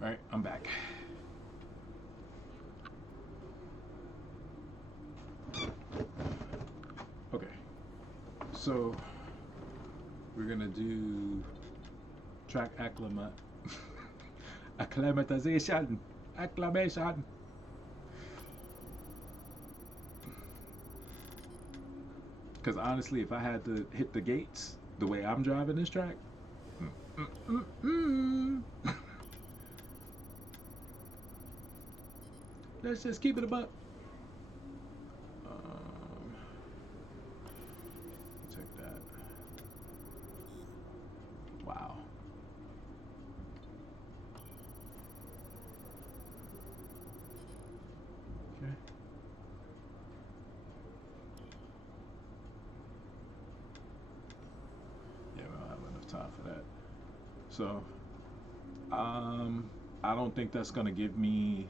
All right, I'm back. Okay, so we're gonna do track acclimatization. Acclamation. Because honestly, if I had to hit the gates the way I'm driving this track, let's just keep it a buck. Check that. Wow. Okay. Yeah, we don't have enough time for that. So, I don't think that's gonna give me.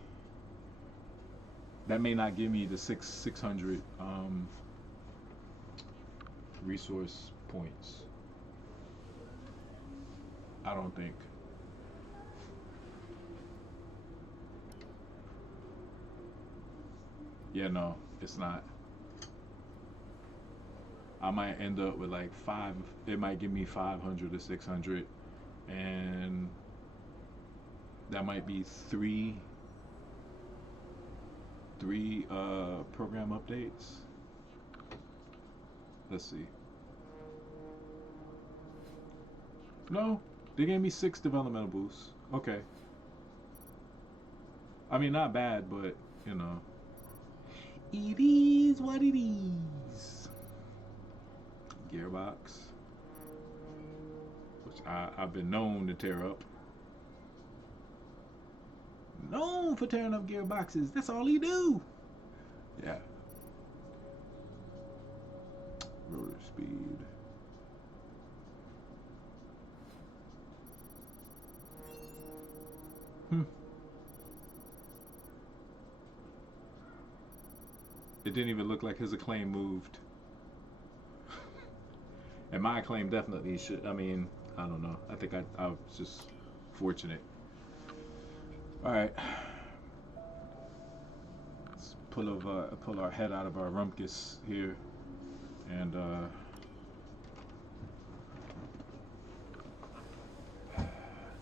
That may not give me the 600 resource points. I don't think. Yeah, no, it's not. I might end up with like 5. It might give me 500 or 600, and that might be three program updates. Let's see. No, they gave me 6 developmental boosts. Okay. I mean, not bad, but you know, it is what it is. Gearbox, which I've been known to tear up. Known for tearing up gearboxes. That's all he do. Yeah. Rotor speed. It didn't even look like his acclaim moved. And my acclaim definitely should. I mean, I don't know. I think I was just fortunate. All right. Let's pull our head out of our rumpus here, and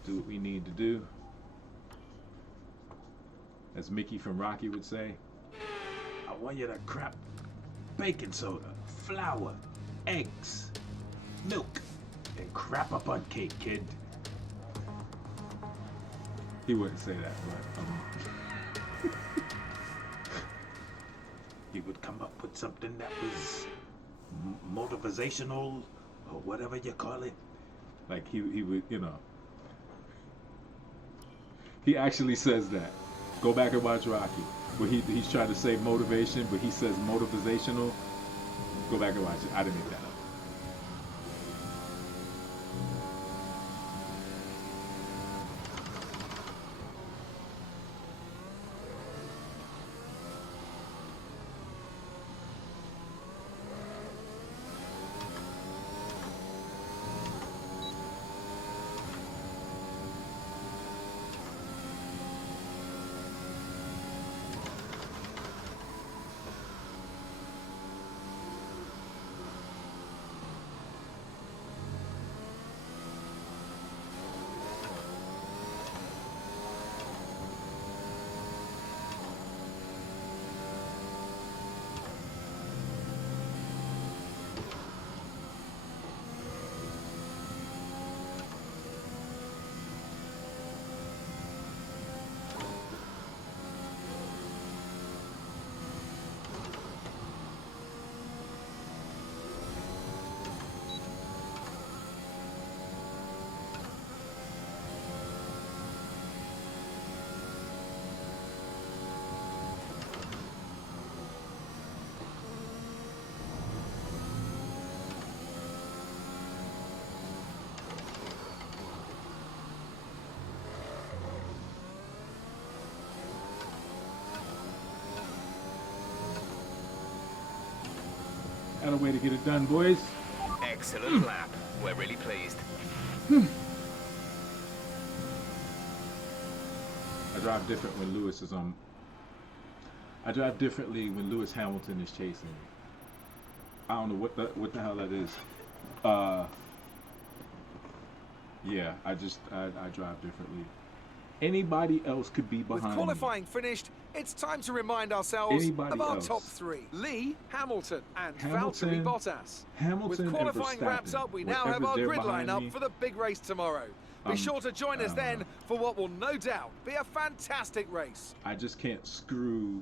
do what we need to do. As Mickey from Rocky would say, I want you to crap baking soda, flour, eggs, milk, and crap up on cake, kid. He wouldn't say that, but he would come up with something that was motivational or whatever you call it. Like he would, you know. He actually says that. Go back and watch Rocky. Where he's trying to say motivation, but he says motivational. Go back and watch it. I didn't make that up. Got a way to get it done, boys. Excellent lap. We're really pleased. I drive different when Lewis is on. I drive differently when Lewis Hamilton is chasing me. I don't know what the hell that is. Yeah, I drive differently. Anybody else could be behind With qualifying finished, it's time to remind ourselves Anybody of our else. top three. Lee, Hamilton, and Hamilton, Valtteri Bottas. Hamilton With and qualifying wrapped Verstappen. up, we now have Whatever's our there grid behind lineup me, for the big race tomorrow. Be sure to join us then for what will no doubt be a fantastic race. I just can't screw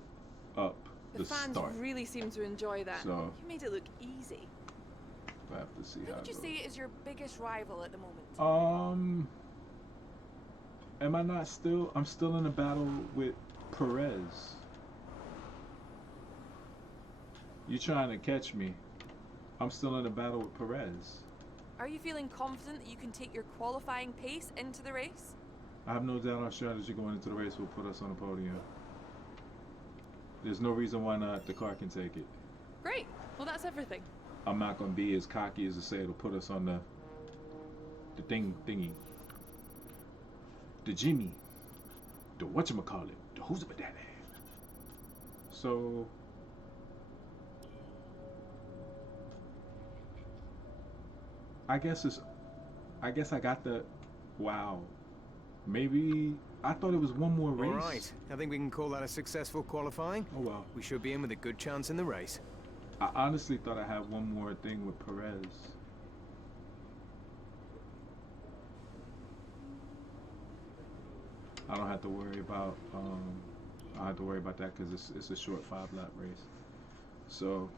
up The the fans start. really seem to enjoy that. So- You made it look easy. I have to see Who how would it you goes. say is your biggest rival at the moment? Am I not still? I'm still in a battle with Perez. You trying to catch me? I'm still in a battle with Perez. Are you feeling confident that you can take your qualifying pace into the race? I have no doubt our strategy going into the race will put us on the podium. There's no reason why not. The car can take it. Great. Well, that's everything. I'm not gonna be as cocky as to say it'll put us on the thingy. The Jimmy. The whatchamacallit. The who's a daddy. So I guess I got the wow. Maybe I thought it was one more race. All right, I think we can call that a successful qualifying. Oh well. We should be in with a good chance in the race. I honestly thought I had one more thing with Perez. I don't have to worry about I don't have to worry about that because it's a short 5-lap race. So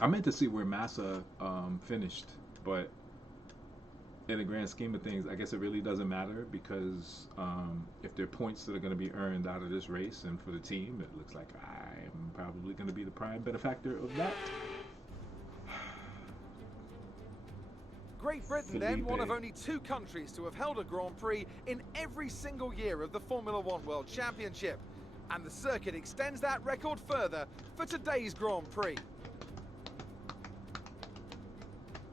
I meant to see where Massa finished, but in the grand scheme of things, I guess it really doesn't matter because if there are points that are going to be earned out of this race and for the team, it looks like I'm probably going to be the prime benefactor of that. Great Britain, then, Felipe. one of only 2 countries to have held a Grand Prix in every single year of the Formula One World Championship. And the circuit extends that record further for today's Grand Prix.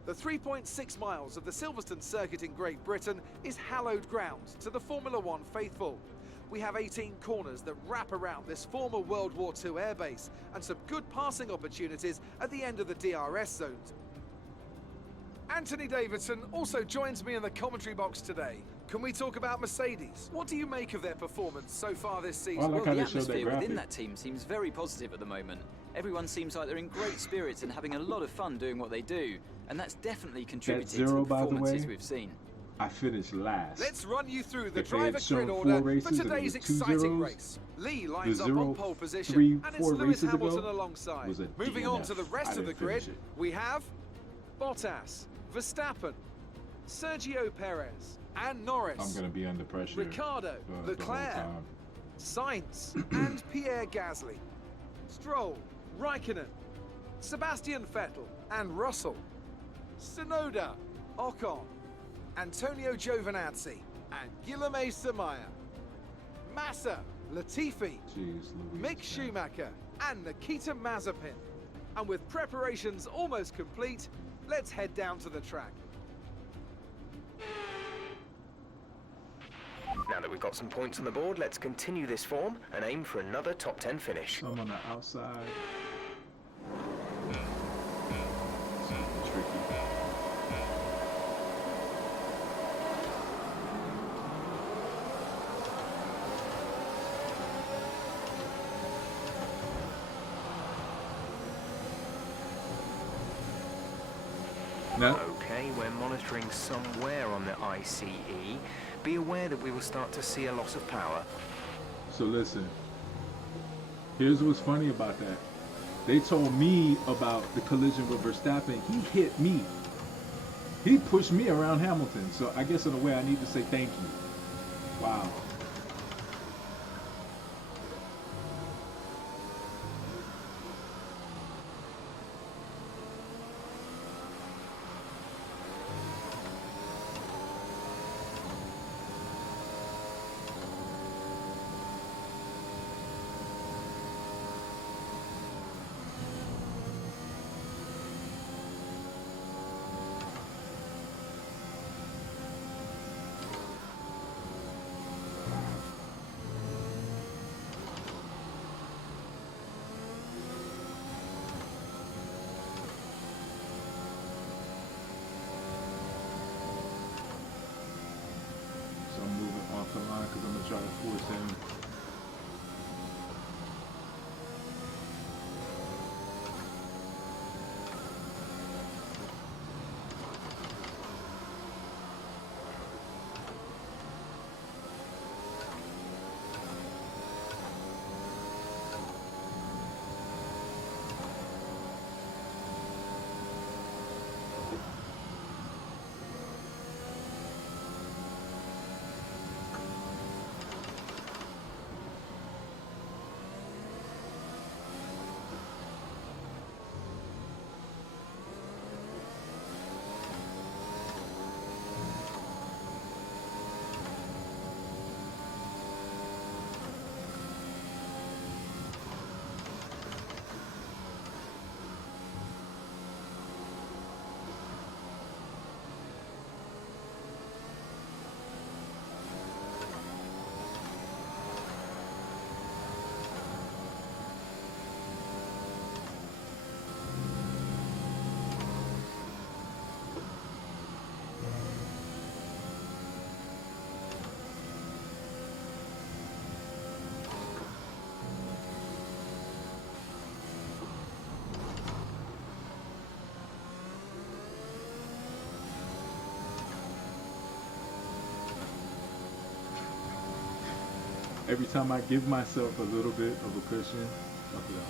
The 3.6 miles of the Silverstone circuit in Great Britain is hallowed ground to the Formula One faithful. We have 18 corners that wrap around this former World War II airbase and some good passing opportunities at the end of the DRS zones. Anthony Davidson also joins me in the commentary box today. Can we talk about Mercedes? What do you make of their performance so far this season? Well, I like how The they showed that atmosphere within graphic. that team seems very positive at the moment. Everyone seems like they're in great spirits and having a lot of fun doing what they do, and that's definitely contributed to zero, the by the performances way, we've seen. I finished last. Let's run you through the If they had driver shown grid 4 order races for and it today's was 2 exciting zeros, race. Lee lines the up 0, on pole position, 3, and it's 4 Lewis races Hamilton ago alongside. was a Moving on DNF. to the rest I of the didn't grid, finish it. we have Bottas, Verstappen, Sergio Perez, and Norris. I'm going to be under pressure. Ricardo, the whole Leclerc, time. Sainz, and Pierre Gasly. Stroll, Raikkonen, Sebastian Vettel, and Russell. Tsunoda, Ocon, Antonio Giovinazzi, and Guilherme Samaya. Massa, Latifi, Jeez Louise, Mick man. Schumacher, and Nikita Mazepin. And with preparations almost complete, let's head down to the track. Now that we've got some points on the board, let's continue this form and aim for another top 10 finish. Some on the outside. Tricky. No. Okay, we're monitoring somewhere on the ICE. Be aware that we will start to see a loss of power. So listen. Here's what's funny about that. They told me about the collision with Verstappen. He hit me. He pushed me around Hamilton. So I guess in a way I need to say thank you. Wow. center line because I'm gonna try to force him. Every time I give myself a little bit of a cushion, fuck it up.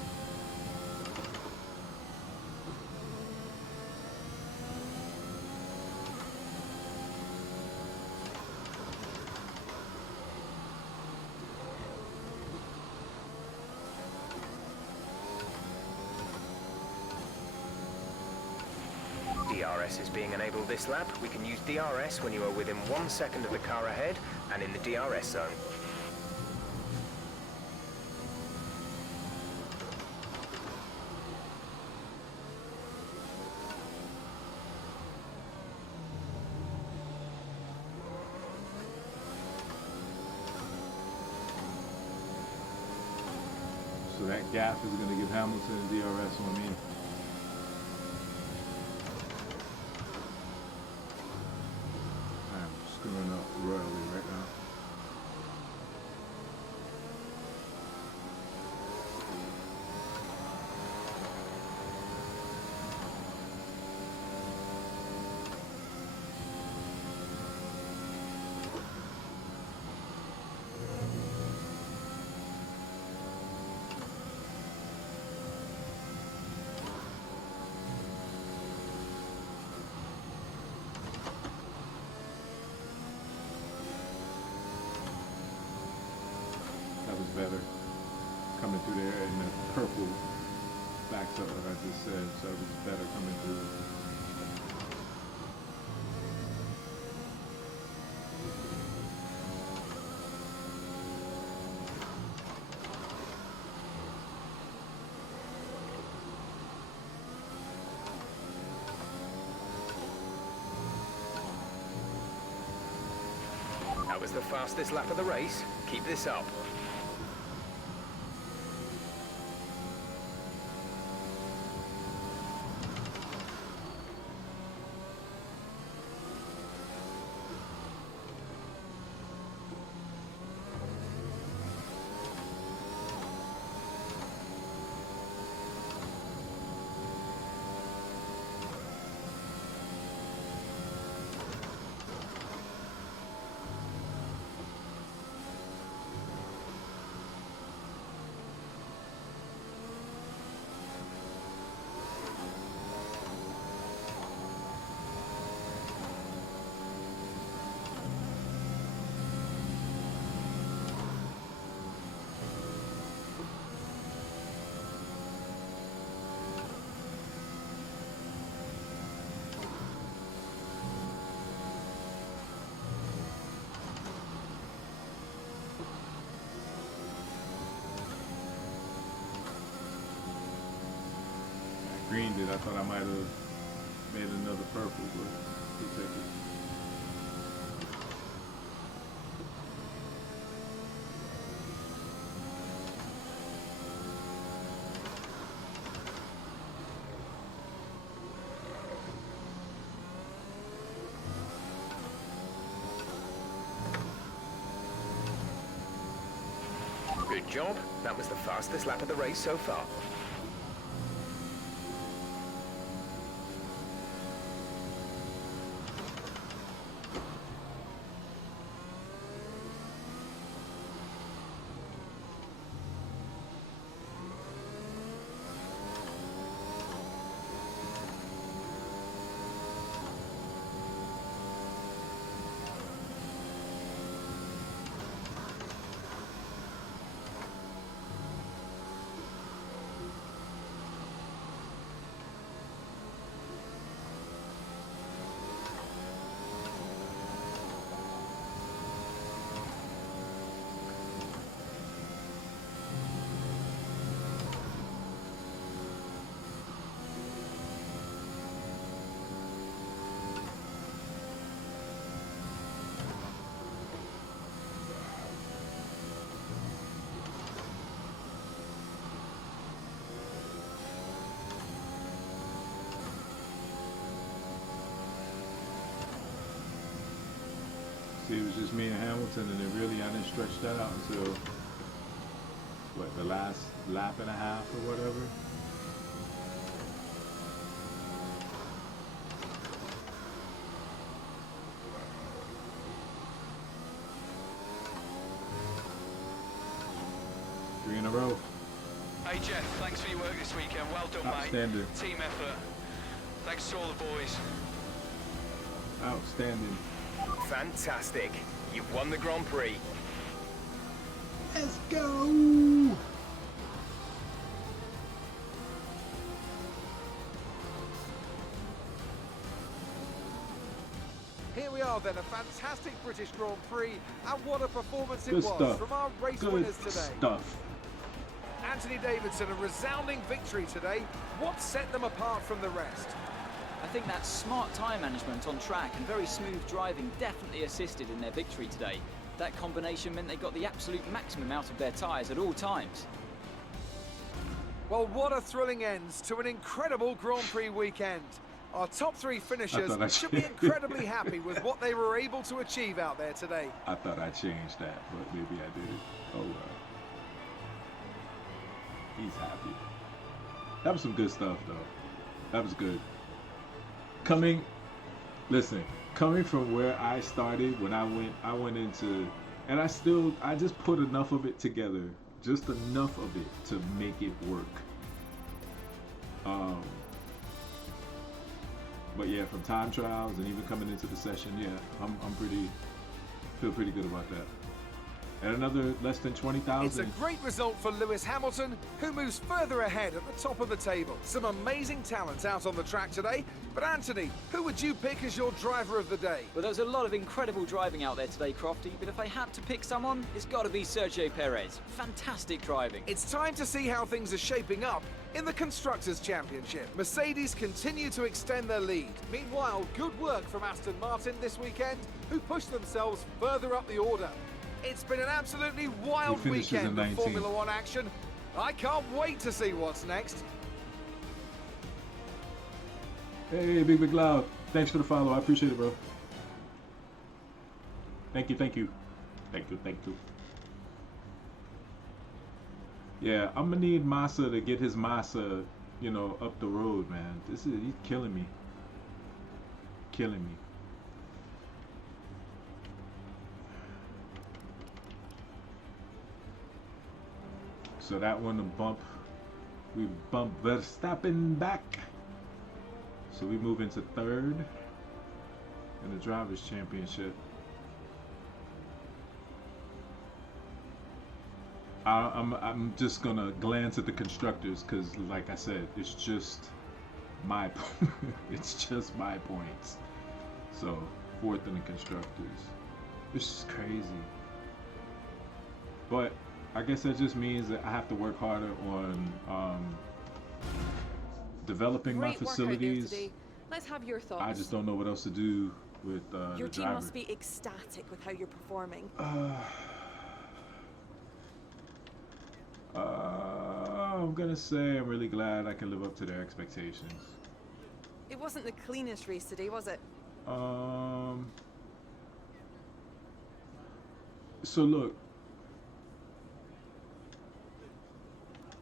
DRS is being enabled this lap. We can use DRS when you are within 1 second of the car ahead and in the DRS zone. So that gap is going to give Hamilton DRS on me. I'm screwing up royally right now. That was better. Coming through there, and the purple backs up like I just said, so it was better coming through. That was the fastest lap of the race. Keep this up. Green did. I thought I might have made another purple, but we'll take it. Good job. That was the fastest lap of the race so far. See, it was just me and Hamilton, and then really I didn't stretch that out until, what, the last lap and a half or whatever. Three in a row. Hey Jeff, thanks for your work this weekend. Well done, Outstanding. mate. Team effort. Thanks to all the boys. Outstanding. Fantastic. You've won the Grand Prix. Let's go! Here we are then, a fantastic British Grand Prix, and what a performance it Good was stuff. from our race Good winners today. stuff. Anthony Davidson, a resounding victory today. What set them apart from the rest? I think that smart tyre management on track and very smooth driving definitely assisted in their victory today. That combination meant they got the absolute maximum out of their tyres at all times. Well, what a thrilling end to an incredible Grand Prix weekend. Our top three finishers should be incredibly happy with what they were able to achieve out there today. I thought I changed that, but maybe I did. Oh well. He's happy. That was some good stuff, though. That was good. Coming from where I started when I went into, and I just put enough of it together, just enough of it to make it work. But yeah, from time trials and even coming into the session, yeah, feel pretty good about that. And another less than 20,000. It's a great result for Lewis Hamilton, who moves further ahead at the top of the table. Some amazing talent out on the track today. But Anthony, who would you pick as your driver of the day? Well, there was a lot of incredible driving out there today, Crofty, but if I had to pick someone, it's got to be Sergio Perez. Fantastic driving. It's time to see how things are shaping up in the Constructors' Championship. Mercedes continue to extend their lead. Meanwhile, good work from Aston Martin this weekend, who pushed themselves further up the order. It's been an absolutely wild weekend of Formula One action. I can't wait to see what's next. Hey, Big Loud. Thanks for the follow. I appreciate it, bro. Thank you. Yeah, I'm gonna need Massa to get his Massa, up the road, man. He's killing me. So that one, we bump Verstappen back. So we move into third in the Drivers' Championship. I'm just gonna glance at the constructors because, like I said, it's just my points. So fourth in the constructors. This is crazy. But I guess that just means that I have to work harder on developing my facilities. Let's have your thoughts. I just don't know what else to do with your the team driver. must be ecstatic with how you're performing. I'm gonna say I'm really glad I can live up to their expectations. It wasn't the cleanest race today, was it? So look,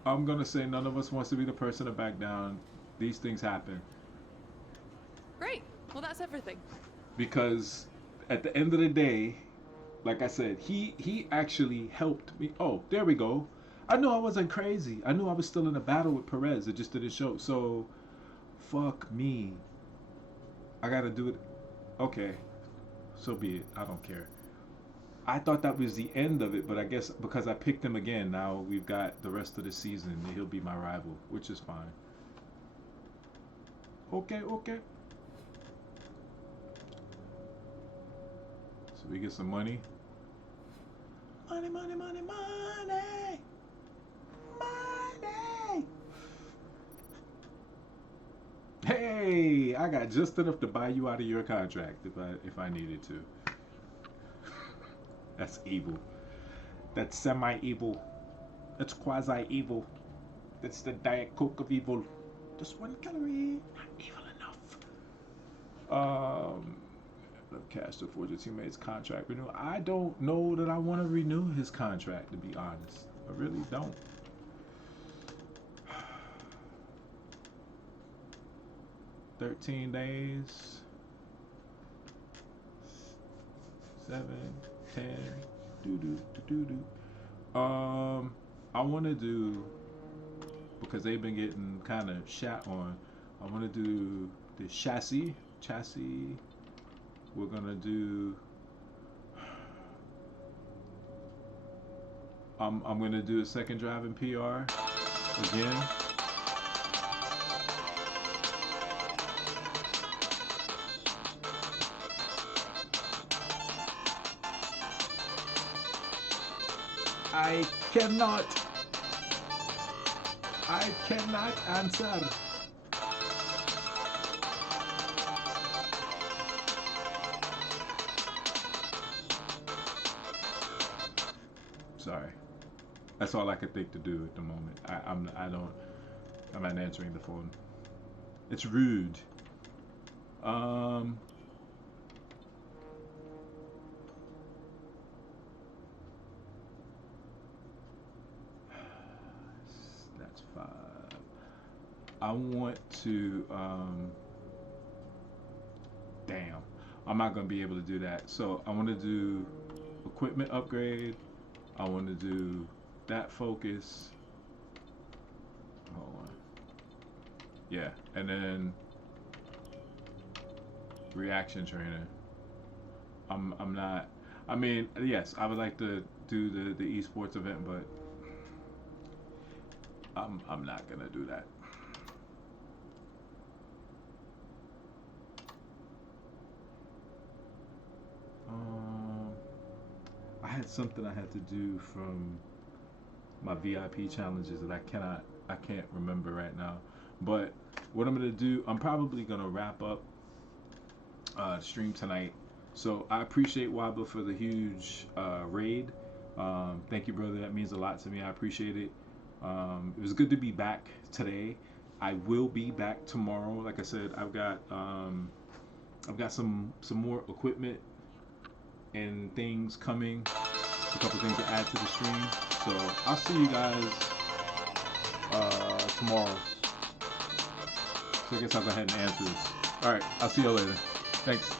I'm gonna say none of us wants to be the person to back down. These things happen Great. Well, that's everything. because at the end of the day, like I said, he actually helped me. Oh, there we go. I knew I wasn't crazy. I knew I was still in a battle with Perez. It just didn't show. So, fuck me. I gotta do it. Okay, so be it. I don't care. I thought that was the end of it, but I guess because I picked him again, now we've got the rest of the season. He'll be my rival, which is fine. Okay, okay. So we get some money. Money, money, money, money. Money. Hey, I got just enough to buy you out of your contract if I needed to. That's evil. That's semi-evil. That's quasi-evil. That's the Diet Coke of evil. Just 1 calorie. Not evil enough. Cash to forge your teammates' contract renewal. I don't know that I want to renew his contract, to be honest. I really don't. $13 days. 7, 10. I want to do, because they've been getting kind of shat on, I want to do the chassis. We're gonna do. I'm gonna do a second drive in PR again. I cannot answer. Sorry. That's all I could think to do at the moment. I'm not answering the phone. It's rude. That's 5. I want to damn. I'm not gonna be able to do that. So I want to do equipment upgrade. I want to do that focus. Hold on. Yeah, and then reaction trainer. I'm not. I mean, yes, I would like to do the esports event, but I'm not gonna do that. I had something I had to do from my VIP challenges that I can't remember right now. But what I'm gonna do, I'm probably gonna wrap up stream tonight. So I appreciate Waba for the huge raid. Thank you, brother. That means a lot to me. I appreciate it. It was good to be back today. I will be back tomorrow. Like I said, I've got some more equipment and things coming. A couple things to add to the stream. So I'll see you guys tomorrow. So I guess I'll go ahead and answer this. All right, I'll see you later. Thanks.